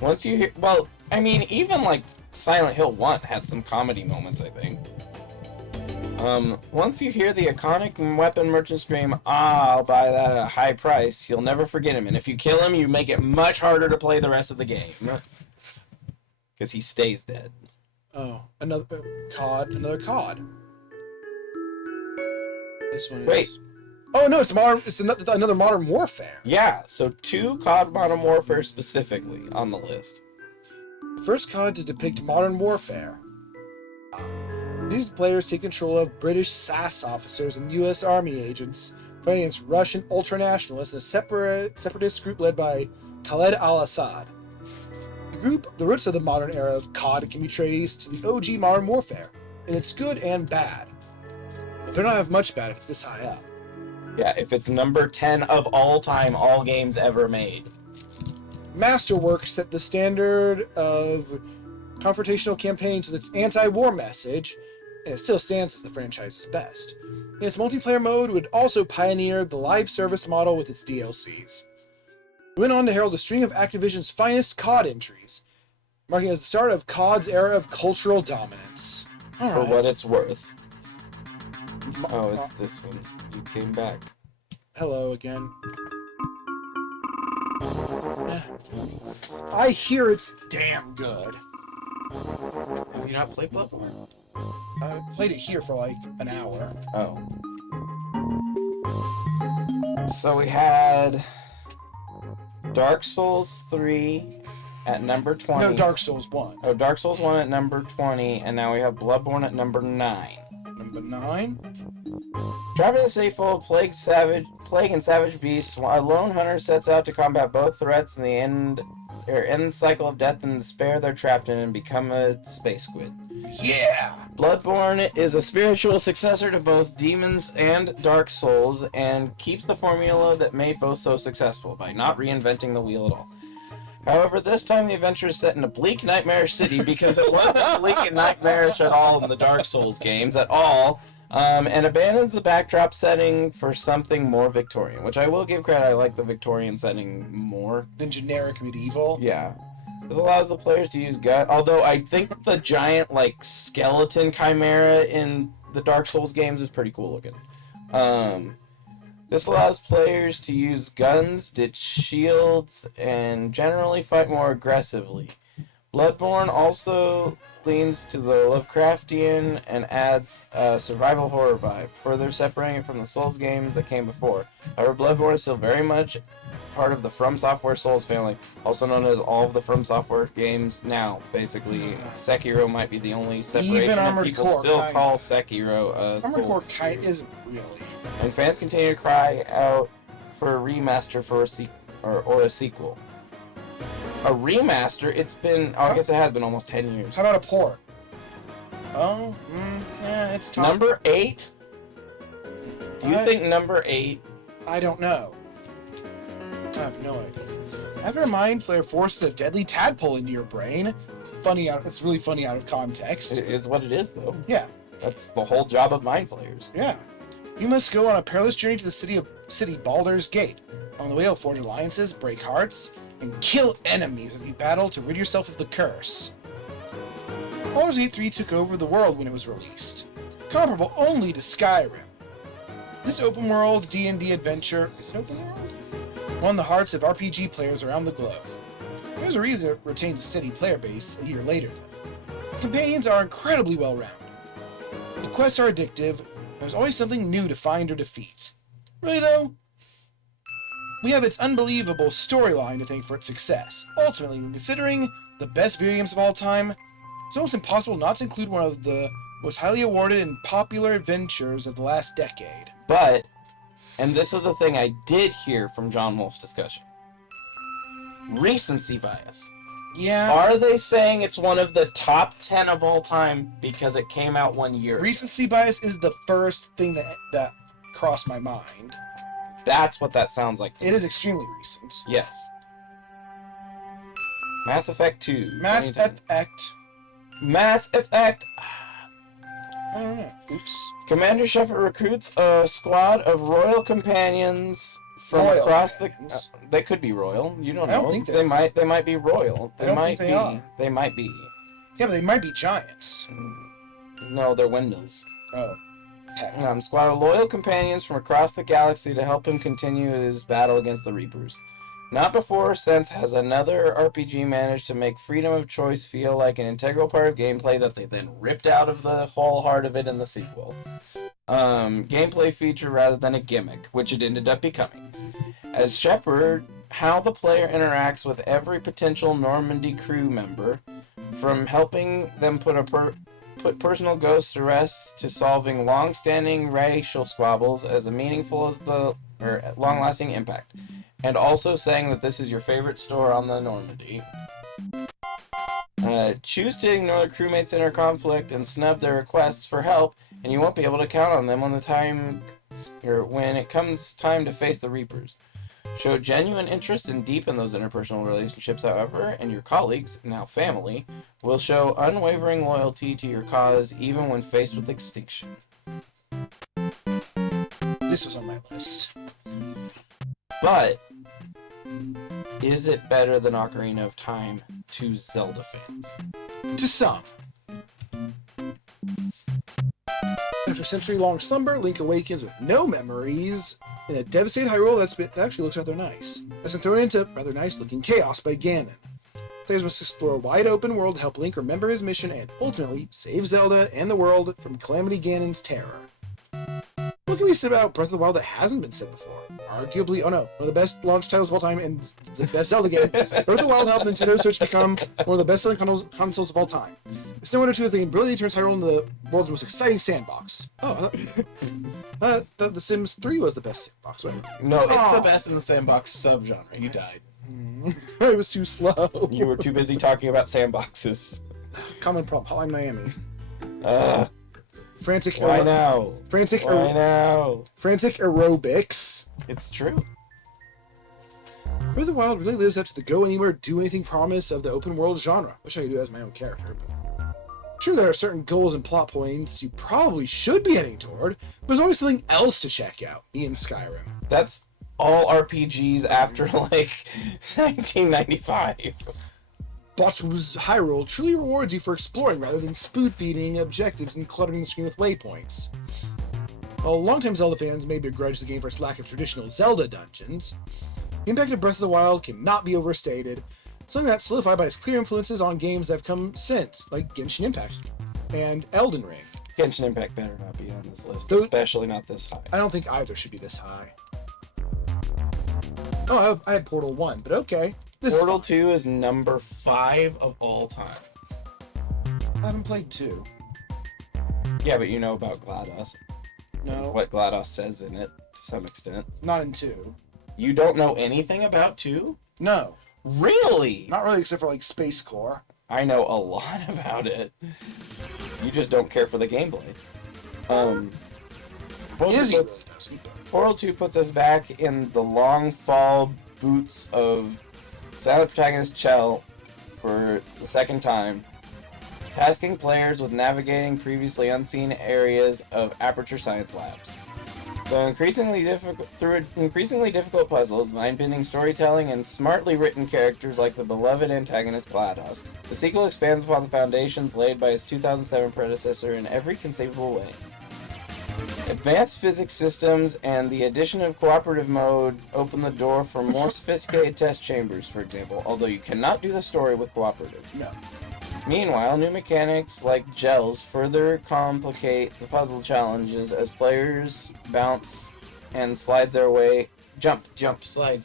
Once you hear, well, I mean, even like Silent Hill 1 had some comedy moments, I think. Once you hear the iconic weapon merchant scream, I'll buy that at a high price, you'll never forget him. And if you kill him, you make it much harder to play the rest of the game. Because he stays dead. Oh, another COD. This one is... Wait. Oh no, it's another Modern Warfare. Yeah, so 2 COD Modern Warfare specifically on the list. First COD to depict modern warfare. These players take control of British SAS officers and US Army agents fighting against Russian ultranationalists and a separatist group led by Khaled al-Assad. The roots of the modern era of COD can be traced to the OG Modern Warfare, and it's good and bad. But they don't have much bad if it's this high up. Yeah, if it's number 10 of all time, all games ever made. Masterworks set the standard of confrontational campaigns with its anti-war message, and it still stands as the franchise's best. Its multiplayer mode would also pioneer the live service model with its DLCs. It went on to herald a string of Activision's finest COD entries, marking as the start of COD's era of cultural dominance. For what it's worth. Oh, it's this one. You came back. Hello again. I hear it's damn good. Have you not played Bloodborne? I played it here for like an hour. Oh. So we had Dark Souls 3 at number 20. No, Dark Souls 1. Oh, Dark Souls 1 at number 20, and now we have Bloodborne at number 9. Number 9? Trapped in a city full of plague and savage beasts, a lone hunter sets out to combat both threats in the end the cycle of death and despair they're trapped in and become a space squid. Yeah! Bloodborne is a spiritual successor to both Demons and Dark Souls, and keeps the formula that made both so successful, by not reinventing the wheel at all. However, this time the adventure is set in a bleak, nightmarish city, because it wasn't bleak and nightmarish at all in the Dark Souls games, at all, and abandons the backdrop setting for something more Victorian, which I will give credit, I like the Victorian setting more. Than generic medieval? Yeah. This allows the players to use gun, although I think the giant, like, skeleton chimera in the Dark Souls games is pretty cool looking. This allows players to use guns, ditch shields, and generally fight more aggressively. Bloodborne also leans to the Lovecraftian and adds a survival horror vibe, further separating it from the Souls games that came before. However, Bloodborne is still very much part of the From Software Souls family, also known as all of the From Software games now. Basically, Sekiro might be the only separation, Even and Armored people Core still kinda. call Sekiro a Armored Core Souls kind series. isn't really. And fans continue to cry out for a remaster for or a sequel. A remaster? It's been, I guess it has been almost 10 years. How about a port? Oh, it's time. Number 8? Do you I- think number 8? I don't know. I have no idea. After a mind flare forces a deadly tadpole into your brain. It's really funny out of context. It is what it is, though. Yeah, That's the whole job of mind flayers. yeah. You must go on a perilous journey to the city Baldur's Gate. On the way, you'll forge alliances, break hearts, and kill enemies as you battle to rid yourself of the curse. Baldur's Gate 3 took over the world when it was released, comparable only to Skyrim. This open-world D&D adventure is an open world? Won the hearts of RPG players around the globe. There's a reason it retains a steady player base a year later, though. The companions are incredibly well-rounded. The quests are addictive, there's always something new to find or defeat. Really, though? We have its unbelievable storyline to thank for its success. Ultimately, when considering the best video games of all time, it's almost impossible not to include one of the most highly awarded and popular adventures of the last decade. But, and this is a thing I did hear from John Wolf's discussion, recency bias. Yeah. Are they saying it's one of the top 10 of all time because it came out 1 year ago? Recency bias is the first thing that crossed my mind. That's what that sounds like to me. It is extremely recent. Yes. Mass Effect 2. Mass 2010. Effect. Mass Effect. I don't know. Oops. Commander Shepard recruits a squad of royal companions from Royal across companions. the. They could be royal. You don't I know. don't think they might. They might be royal. They I don't might think they be. are. They might be. Yeah, but they might be giants. No, they're windmills. Oh. Heck. Squad of loyal companions from across the galaxy to help him continue his battle against the Reapers. Not before or since has another RPG managed to make freedom of choice feel like an integral part of gameplay that they then ripped out of the whole heart of it in the sequel. Gameplay feature rather than a gimmick, which it ended up becoming. As Shepard, how the player interacts with every potential Normandy crew member, from helping them put personal ghosts to rest to solving long-standing racial squabbles as meaningful as the long-lasting impact, and also saying that this is your favorite store on the Normandy. Choose to ignore the crewmates' inner conflict and snub their requests for help, and you won't be able to count on them when the time when it comes time to face the Reapers. Show genuine interest and deepen those interpersonal relationships, however, and your colleagues, now family, will show unwavering loyalty to your cause even when faced with extinction. This was on my list. But is it better than Ocarina of Time to Zelda fans? To some. After a century-long slumber, Link awakens with no memories in a devastated Hyrule that actually looks rather nice. As thrown into rather nice-looking chaos by Ganon. Players must explore a wide-open world to help Link remember his mission and, ultimately, save Zelda and the world from Calamity Ganon's terror. What can be said about Breath of the Wild that hasn't been said before? Arguably, one of the best launch titles of all time and the best Zelda game, Breath of the Wild helped Nintendo Switch become one of the best-selling consoles of all time. It's no wonder, too, as they brilliantly turns Hyrule into the world's most exciting sandbox. Oh, I thought The Sims 3 was the best sandbox, right? No, It's the best in the sandbox subgenre. You died. It was too slow. you were too busy talking about sandboxes. Common problem. Hotline Miami. Frantic. Why now? Frantic. Why now? Frantic aerobics. It's true. Breath of the Wild really lives up to the go anywhere, do anything promise of the open world genre. Wish I could do it as my own character, but sure, there are certain goals and plot points you probably should be heading toward, but there's always something else to check out. Me and Skyrim. That's all RPGs after like 1995. Bot's Hyrule truly rewards you for exploring rather than spoon-feeding objectives and cluttering the screen with waypoints. While longtime Zelda fans may begrudge the game for its lack of traditional Zelda dungeons, the impact of Breath of the Wild cannot be overstated, something that's solidified by its clear influences on games that have come since, like Genshin Impact and Elden Ring. Genshin Impact better not be on this list, Those- especially not this high. I don't think either should be this high. Oh, I had Portal 1, but okay. This Portal 2 is number 5 of all time. I haven't played 2. Yeah, but you know about GLaDOS. No, What GLaDOS says in it, to some extent. not in 2. You don't know anything about 2? No, Really? not really, except for like Space Core. I know a lot about it. You just don't care for the gameplay. Portal Izzy 2 really doesn't. Portal 2 puts us back in the long fall boots of silent protagonist Chell for the second time, tasking players with navigating previously unseen areas of Aperture Science Labs. Through increasingly difficult puzzles, mind-bending storytelling, and smartly written characters like the beloved antagonist GLaDOS, the sequel expands upon the foundations laid by its 2007 predecessor in every conceivable way. Advanced physics systems and the addition of cooperative mode open the door for more sophisticated test chambers, for example, although you cannot do the story with cooperative. No. Meanwhile, new mechanics like gels further complicate the puzzle challenges as players bounce and slide their way, jump, slide,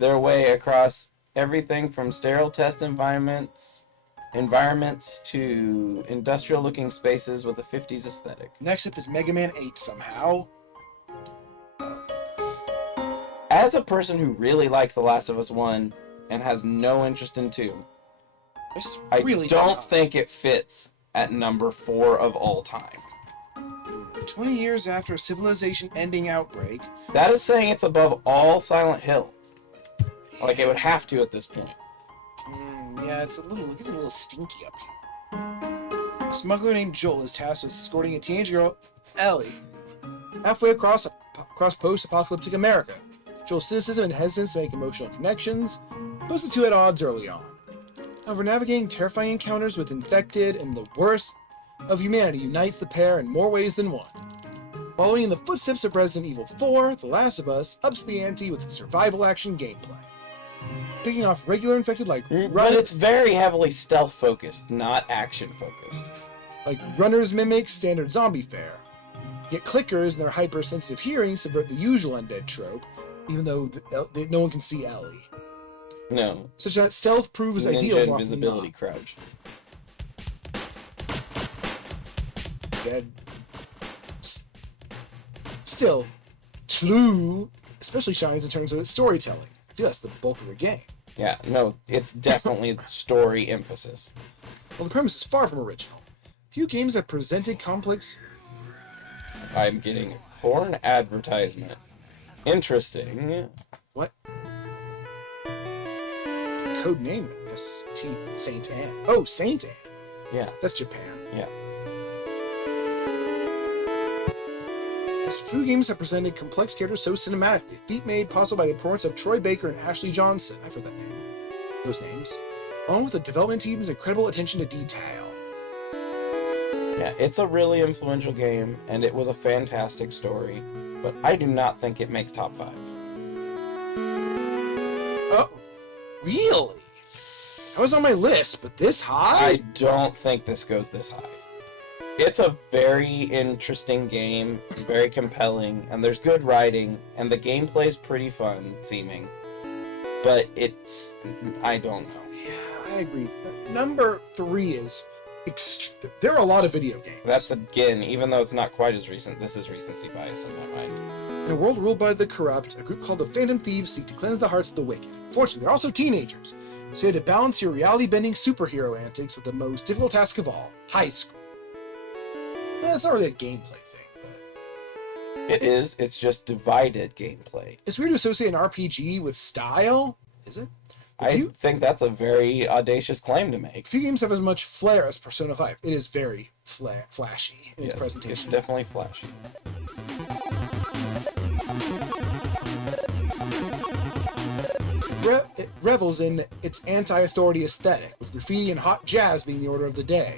their way across everything from sterile test environments to industrial-looking spaces with a 50s aesthetic. Next up is Mega Man 8 somehow. As a person who really liked The Last of Us 1 and has no interest in 2, I Really don't think it fits at number 4 of all time. 20 years after a civilization-ending outbreak, That is saying it's above all Silent Hill. Like, it would have to at this point. yeah, it's a little stinky up here. A smuggler named Joel is tasked with escorting a teenage girl, Ellie, halfway across post-apocalyptic America. Joel's cynicism and hesitance to make emotional connections pose the two at odds early on. However, navigating terrifying encounters with infected and the worst of humanity unites the pair in more ways than one. Following in the footsteps of Resident Evil 4, The Last of Us ups the ante with survival action gameplay. Picking off regular infected But it's very heavily stealth-focused, not action-focused. like runners mimic standard zombie fare. Yet clickers and their hypersensitive hearing subvert the usual undead trope, even though no one can see Ellie. No. Such that stealth proves Ninja ideal. more often than invisibility not. crouch. Dead. Still, Clue especially shines in terms of its storytelling. I feel that's the bulk of the game. Yeah, no, it's definitely story emphasis. While the premise is far from original, few games have presented complex. I'm getting a Porn advertisement. Interesting. What? Code name Saint Anne. Oh, Saint Anne. Yeah, That's Japan. yeah. These few games have presented complex characters so cinematically, a feat made possible by the performance of Troy Baker and Ashley Johnson. I've heard that name. Those names. Along with the development team's incredible attention to detail. Yeah, it's a really influential game, and it was a fantastic story, but I do not think it makes top 5. Oh, really? That was on my list, but this high? I don't think this goes this high. It's a very interesting game, very compelling, and there's good writing, and the gameplay's pretty fun seeming. But I don't know. Yeah, I agree. Number 3 is... there are a lot of video games. That's, again, even though it's not quite as recent, this is recency bias in my mind. In a world ruled by the corrupt, a group called the Phantom Thieves seek to cleanse the hearts of the wicked. Fortunately, they're also teenagers, so you had to balance your reality-bending superhero antics with the most difficult task of all, high school. It's not really a gameplay thing, but... It is, it's just divided gameplay. It's weird to associate an RPG with style, is it? I think that's a very audacious claim to make. Few games have as much flair as Persona 5. It is very flashy in its Yes, presentation. it's definitely flashy. It revels in its anti-authority aesthetic, with graffiti and hot jazz being the order of the day.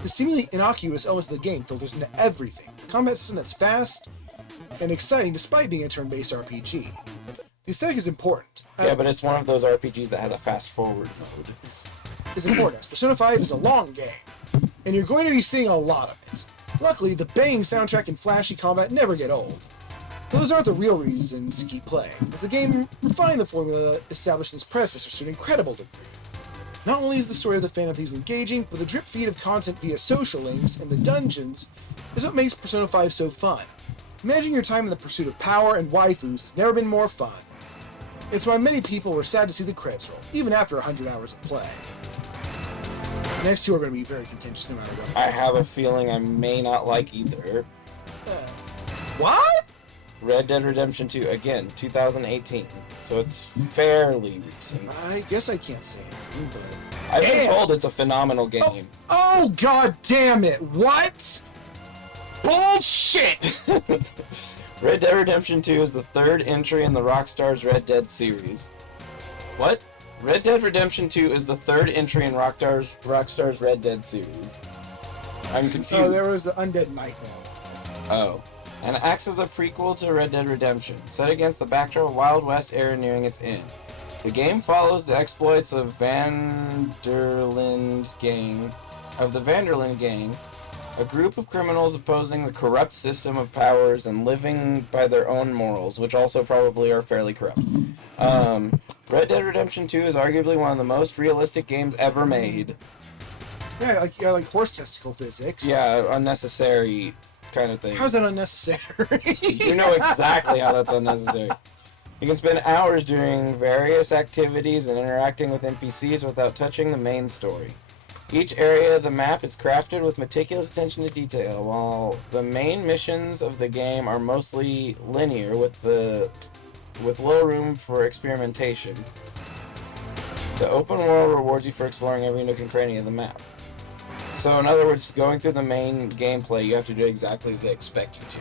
The seemingly innocuous element of the game filters into everything. The combat system that's fast and exciting despite being a turn-based RPG. The aesthetic is important. Yeah, but it's one of those RPGs that has a fast-forward mode. Is important, as Persona 5 is a long game, and you're going to be seeing a lot of it. Luckily, the banging soundtrack and flashy combat never get old. Those aren't the real reasons to keep playing, as the game refined the formula established in its predecessors to an incredible degree. Not only is the story of the Phantom Thieves engaging, but the drip feed of content via social links and the dungeons is what makes Persona 5 so fun. Managing your time in the pursuit of power and waifus has never been more fun. It's why many people were sad to see the credits roll, even after 100 hours of play. The next two are going to be very contentious no matter what. I have a feeling I may not like either. What? Red Dead Redemption 2, again, 2018, so it's fairly recent. I guess I can't say anything, but... I've been Damn! told it's a phenomenal game. Oh, god damn it! What? Bullshit! Red Dead Redemption 2 is the third entry in the Rockstar's Red Dead series. What? Red Dead Redemption 2 is the third entry in Rockstar's Red Dead series. I'm confused. Oh, there was the Undead Nightmare. Oh. And acts as a prequel to Red Dead Redemption, set against the backdrop of Wild West era nearing its end. The game follows the exploits of the Vanderlyn Gang, a group of criminals opposing the corrupt system of powers and living by their own morals, which also probably are fairly corrupt. Red Dead Redemption 2 is arguably one of the most realistic games ever made. Yeah, like horse testicle physics. Yeah, unnecessary kind of thing. How's that unnecessary? You know exactly how that's unnecessary. You can spend hours doing various activities and interacting with NPCs without touching the main story. Each area of the map is crafted with meticulous attention to detail, while the main missions of the game are mostly linear with little room for experimentation. The open world rewards you for exploring every nook and cranny of the map. So in other words, going through the main gameplay, you have to do exactly as they expect you to.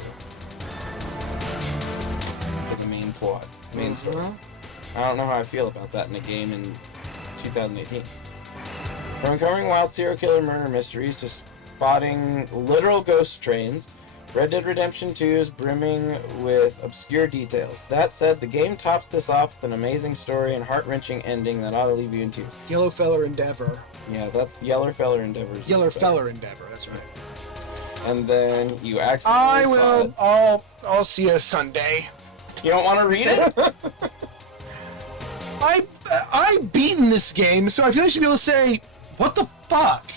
For the main plot, main story. I don't know how I feel about that in a game in 2018. From uncovering wild serial killer murder mysteries to spotting literal ghost trains, Red Dead Redemption 2 is brimming with obscure details. That said, the game tops this off with an amazing story and heart-wrenching ending that ought to leave you in tears. Yellow Feller Endeavor. Yeah, that's Yeller Feller Endeavor. Yeller Feller Endeavor, that's right. And then you accidentally I'll see you Sunday. You don't want to read it? I've beaten this game, so I feel I should be able to say, what the fuck?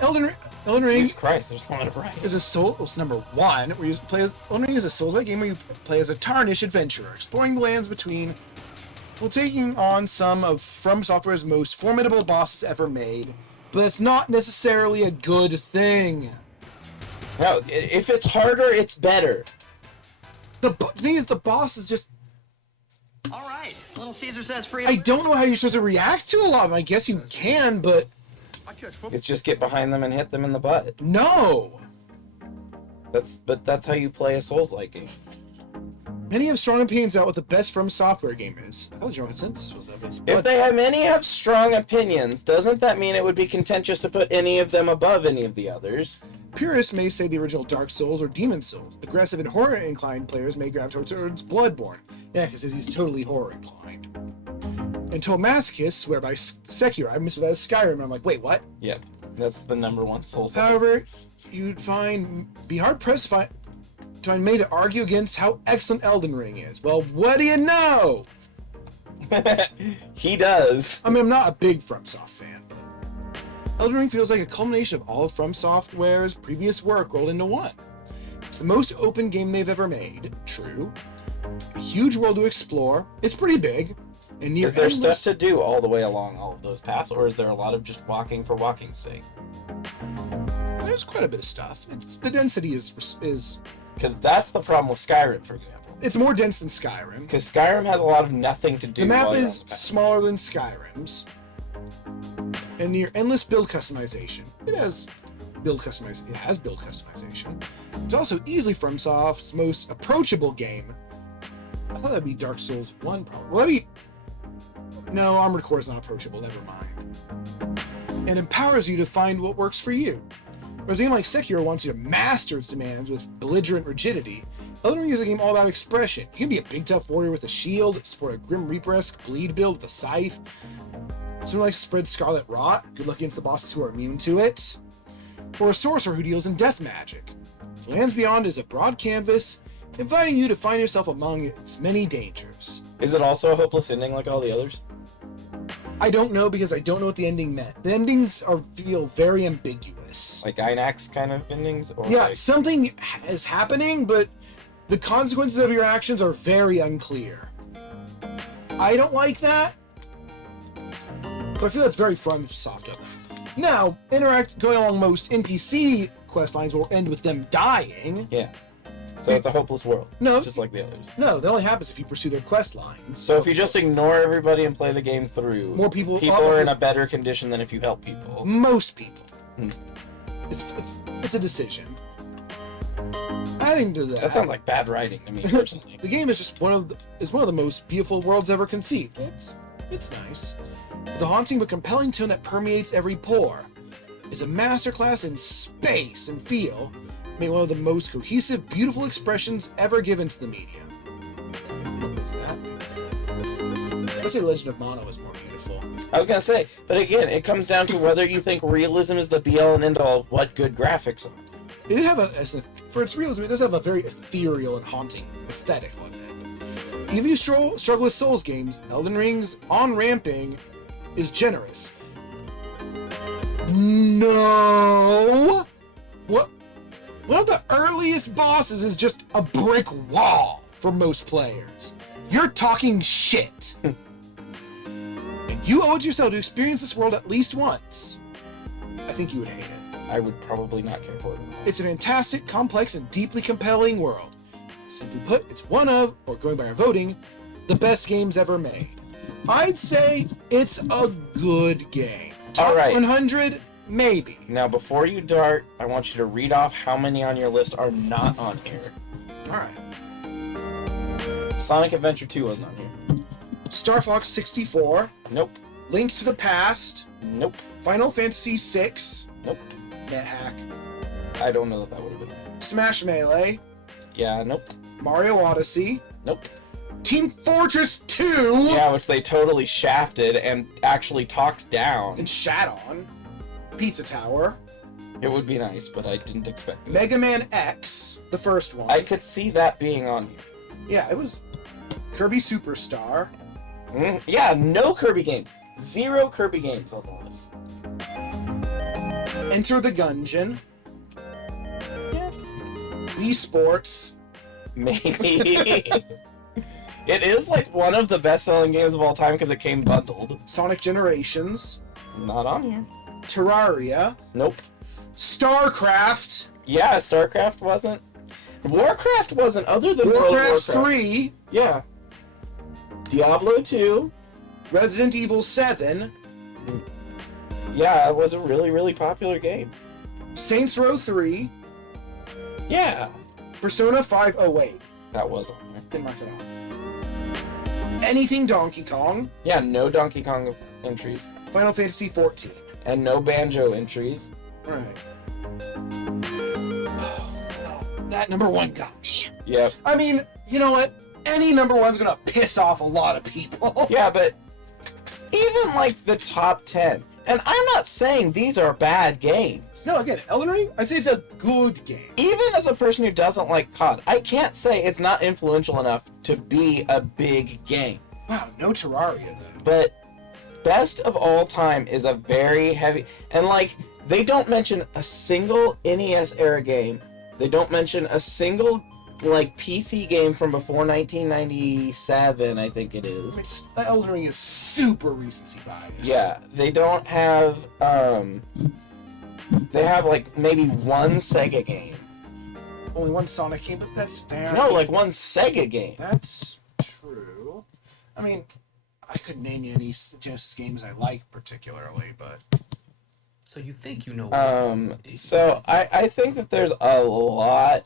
Elden Ring Jesus Christ, there's one right. is a Souls number one, where you play as Elden Ring is a Souls-like game where you play as a tarnished adventurer, exploring the lands between, while taking on some of From Software's most formidable bosses ever made. But that's not necessarily a good thing. No, if it's harder, it's better. The thing is, the boss is just... All right, Little Caesar says free. I don't know how you're supposed to react to a lot of them. I guess you can, but It's just get behind them and hit them in the butt. no. That's how you play a Souls-like game. Many have strong opinions about what the best From Software game is. I thought General Consensus was that. If they have many have strong opinions, doesn't that mean it would be contentious to put any of them above any of the others? Purists may say the original Dark Souls or Demon Souls. Aggressive and horror-inclined players may gravitate towards Bloodborne. Yeah, because he's totally horror-inclined. Until masochists swear by Sekiro. I missed that as Skyrim, and I'm like, wait, what? Yep, that's the #1 Souls. However, you'd be hard-pressed to find made to argue against how excellent Elden Ring is. Well, what do you know? He does. I mean, I'm not a big FromSoft fan, but Elden Ring feels like a culmination of all of From Software's previous work rolled into one. It's the most open game they've ever made, true. A huge world to explore. It's pretty big. And near Is there endless... stuff to do all the way along all of those paths, or is there a lot of just walking for walking's sake? There's quite a bit of stuff. The density is Because that's the problem with Skyrim, for example. it's more dense than Skyrim. Because Skyrim has a lot of nothing to do. The map while you're is on the path. smaller than Skyrim's. And near endless build customization. It has build customization. It's also easily FromSoft's most approachable game. I thought that'd be Dark Souls 1 probably. Well, that'd be... No, Armored Core is not approachable, never mind. And empowers you to find what works for you. Whereas a game like Sekiro wants you to master its demands with belligerent rigidity, Elden Ring is a game all about expression. You can be a big tough warrior with a shield, support a Grim Reaper-esque bleed build with a scythe, something like spread Scarlet Rot, good luck against the bosses who are immune to it, or a sorcerer who deals in death magic. Lands Beyond is a broad canvas, inviting you to find yourself among its many dangers. Is it also a hopeless ending like all the others? I don't know because I don't know what the ending meant. The endings feel very ambiguous. Like Inax kind of endings? Or Yeah, like... something is happening, but the consequences of your actions are very unclear. I don't like that, but I feel it's very FromSoft of them. Now, going along most NPC quest lines will end with them dying. Yeah. So it's a hopeless world. No. Just like the others. No, that only happens if you pursue their quest lines. So if you just ignore everybody and play the game through, More people- are in a better condition than if you help people. Most people. Hmm. It's a decision. Adding to that, That sounds like bad writing to me personally. the game is just one of the most beautiful worlds ever conceived. It's nice. With a haunting but compelling tone that permeates every pore. It's a masterclass in space and feel, made one of the most cohesive, beautiful expressions ever given to the media. What is that? I'd say Legend of Mana was more beautiful. I was gonna say, but again, it comes down to whether you think realism is the be-all and end-all of what good graphics are. It did have for its realism, it does have a very ethereal and haunting aesthetic on it. Even if you struggle with Souls games, Elden Ring's on-ramping is generous. No! What? One of the earliest bosses is just a brick wall for most players. You're talking shit. And you owe it to yourself to experience this world at least once. I think you would hate it. I would probably not care for it. It's a fantastic, complex, and deeply compelling world. Simply put, it's one of, or going by our voting, the best games ever made. I'd say it's a good game. Top All right. 100? Maybe. Now, before you dart, I want you to read off how many on your list are not on here. Alright. Sonic Adventure 2 wasn't on here. Star Fox 64. Nope. Link to the Past. Nope. Final Fantasy VI. Nope. NetHack. I don't know that would have been. Smash Melee. Yeah, nope. Mario Odyssey. Nope. Team Fortress 2. Yeah, which they totally shafted and actually talked down. And shat on. Pizza Tower. It would be nice, but I didn't expect it. Mega Man X. The first one. I could see that being on here. Yeah, it was Kirby Superstar. Yeah, no Kirby games. 0 Kirby games on the list. Enter the Gungeon. Yeah. Wii Sports. Maybe. It is like one of the best-selling games of all time because it came bundled. Sonic Generations. Not on here. Terraria. Nope. StarCraft. Yeah, StarCraft wasn't. Warcraft wasn't other than World of Warcraft Warcraft. 3, Yeah. Diablo 2. Resident Evil 7, Yeah, it was a really, really popular game. Saints Row 3, Yeah. Persona 5. Oh wait, That was on there. didn't mark that off. Anything Donkey Kong, Yeah, no Donkey Kong entries. Final Fantasy 14. And no Banjo entries. Right. That number one got me. Yep. I mean, you know what? Any number one's gonna piss off a lot of people. Yeah, but even like the top 10. And I'm not saying these are bad games. No, again, Elden Ring, I'd say it's a good game. Even as a person who doesn't like COD, I can't say it's not influential enough to be a big game. Wow, no Terraria though. But best of all time is a very heavy, and like they don't mention a single NES era game. They don't mention a single like PC game from before 1997, I think it I is. mean, Elden Ring is super recency bias. Yeah, they don't have they have like maybe one Sega game. Only one Sonic game, but that's fair. No, like one Sega game. That's true. I mean, I couldn't name you any Genesis games I like particularly, but So you think you know? So I think that there's a lot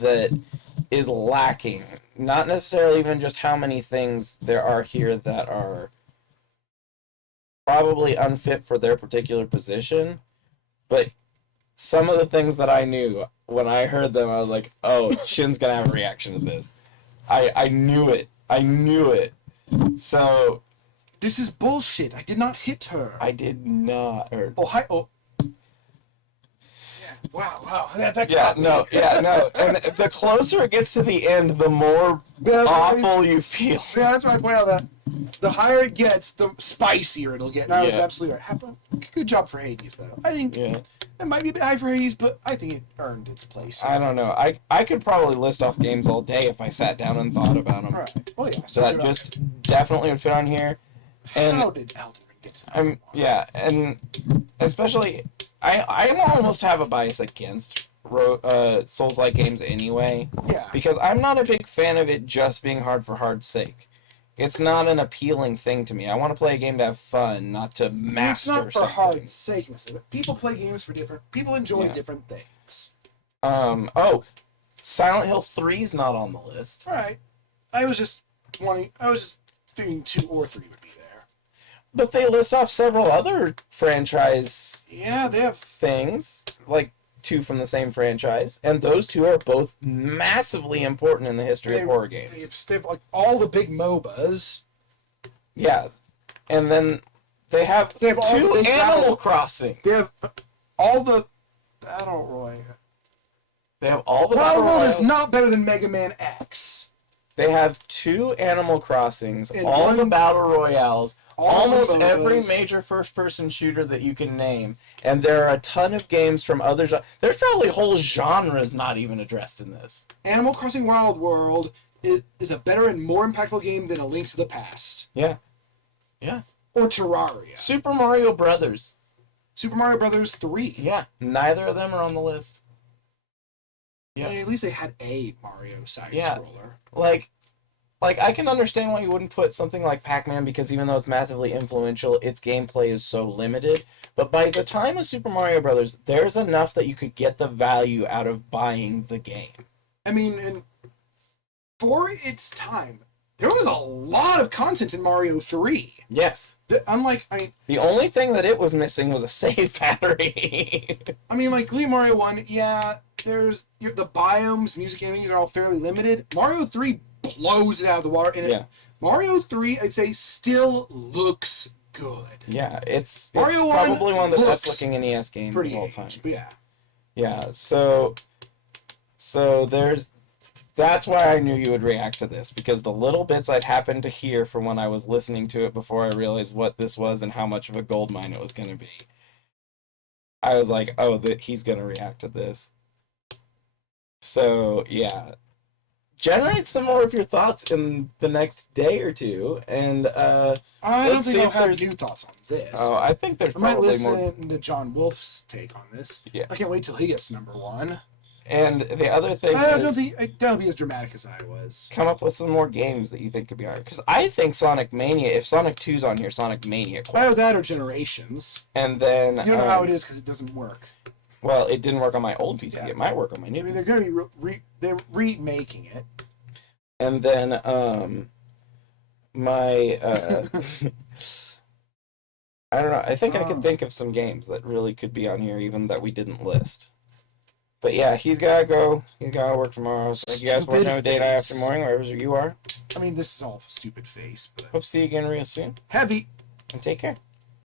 that is lacking. Not necessarily even just how many things there are here that are probably unfit for their particular position, but some of the things that I knew, when I heard them, I was like, oh, Shin's gonna have a reaction to this. I knew it. I knew it. So, this is bullshit. I did not hit her. I did not. Oh, hi. Oh. Yeah. Wow. That Yeah, got me. no, yeah, no. And the closer it gets to the end, the more Yeah, awful you feel. Yeah, that's why I point out that the higher it gets, the spicier it'll get. And I was Yeah. absolutely right. Good job for Hades, though. I think Yeah. it might be a bit high for Hades, but I think it earned its place. I don't know. I could probably list off games all day if I sat down and thought about them. Right. Oh, yeah. So that good just definitely would fit on here. on. How And did Elden Ring get to I'm yeah, and especially I almost have a bias against Souls-like games anyway, Yeah. because I'm not a big fan of it just being hard for hard's sake. It's not an appealing thing to me. I want to play a game to have fun, not to master It's not for something. hard's sake, but people play games for different. People enjoy Yeah. different things. Oh, Silent Hill 3's not on the list. All right. I was just figuring 2 or 3 would be there. But they list off several other franchise Yeah, they have. things, like 2 from the same franchise, and those 2 are both massively important in the history of horror games. They have like all the big MOBAs. Yeah, and then they have They have all 2 the big Animal battle- Crossing. They have all the Battle Royale. They have all the Battle Battle Royale is Royales. not better than Mega Man X. They have 2 Animal Crossings, And all one- the Battle Royales, all the almost every MOBAs. major first-person shooter that you can name, and there are a ton of games from other There's probably whole genres not even addressed in this. Animal Crossing Wild World is a better and more impactful game than A Link to the Past. Yeah. Yeah. Or Terraria. Super Mario Brothers. Super Mario Brothers 3. Yeah. Neither of them are on the list. Yeah. At least they had a Mario side Yeah. scroller. Like I can understand why you wouldn't put something like Pac-Man, because even though it's massively influential, its gameplay is so limited. But by the time of Super Mario Brothers, there's enough that you could get the value out of buying the game. I mean, and for its time, there was a lot of content in Mario 3. Yes. Unlike, The only thing that it was missing was a save battery. like Mario 1, yeah, there's the biomes, music, enemies are all fairly limited. Mario 3 blows it out of the water, and Yeah. Mario 3, I'd say, still looks good. Yeah, it's Mario 1 probably one of the best looks looking NES games Pretty of all aged, time. but yeah. Yeah, so that's why I knew you would react to this, because the little bits I'd happened to hear from when I was listening to it before I realized what this was and how much of a goldmine it was going to be. I was like, oh, he's going to react to this. So, yeah. Generate some more of your thoughts in the next day or two, and I don't let's think see I'll if have there's- new thoughts on this. oh, I think there's I might probably listen more. to John Wolfe's take on this. Yeah. I can't wait till he gets to number 1. And the other thing I don't is, think that'll be as dramatic as I was. come up with some more games that you think could be on here. Because I think Sonic Mania, if Sonic 2's on here, Sonic Mania. Either that or Generations. And then... You don't know how it is because it doesn't work. Well, it didn't work on my old PC. Yeah. It might work on my new I mean, PC. they're going to be they're remaking it. And then, my, I don't know. I think I can think of some games that really could be on here, even that we didn't list. But yeah, he's gotta go. He's gotta work tomorrow. So thank you guys for watching Day Night After Morning, wherever you are. I mean, this is all stupid face, but Hope to see you again real soon. heavy. And take care.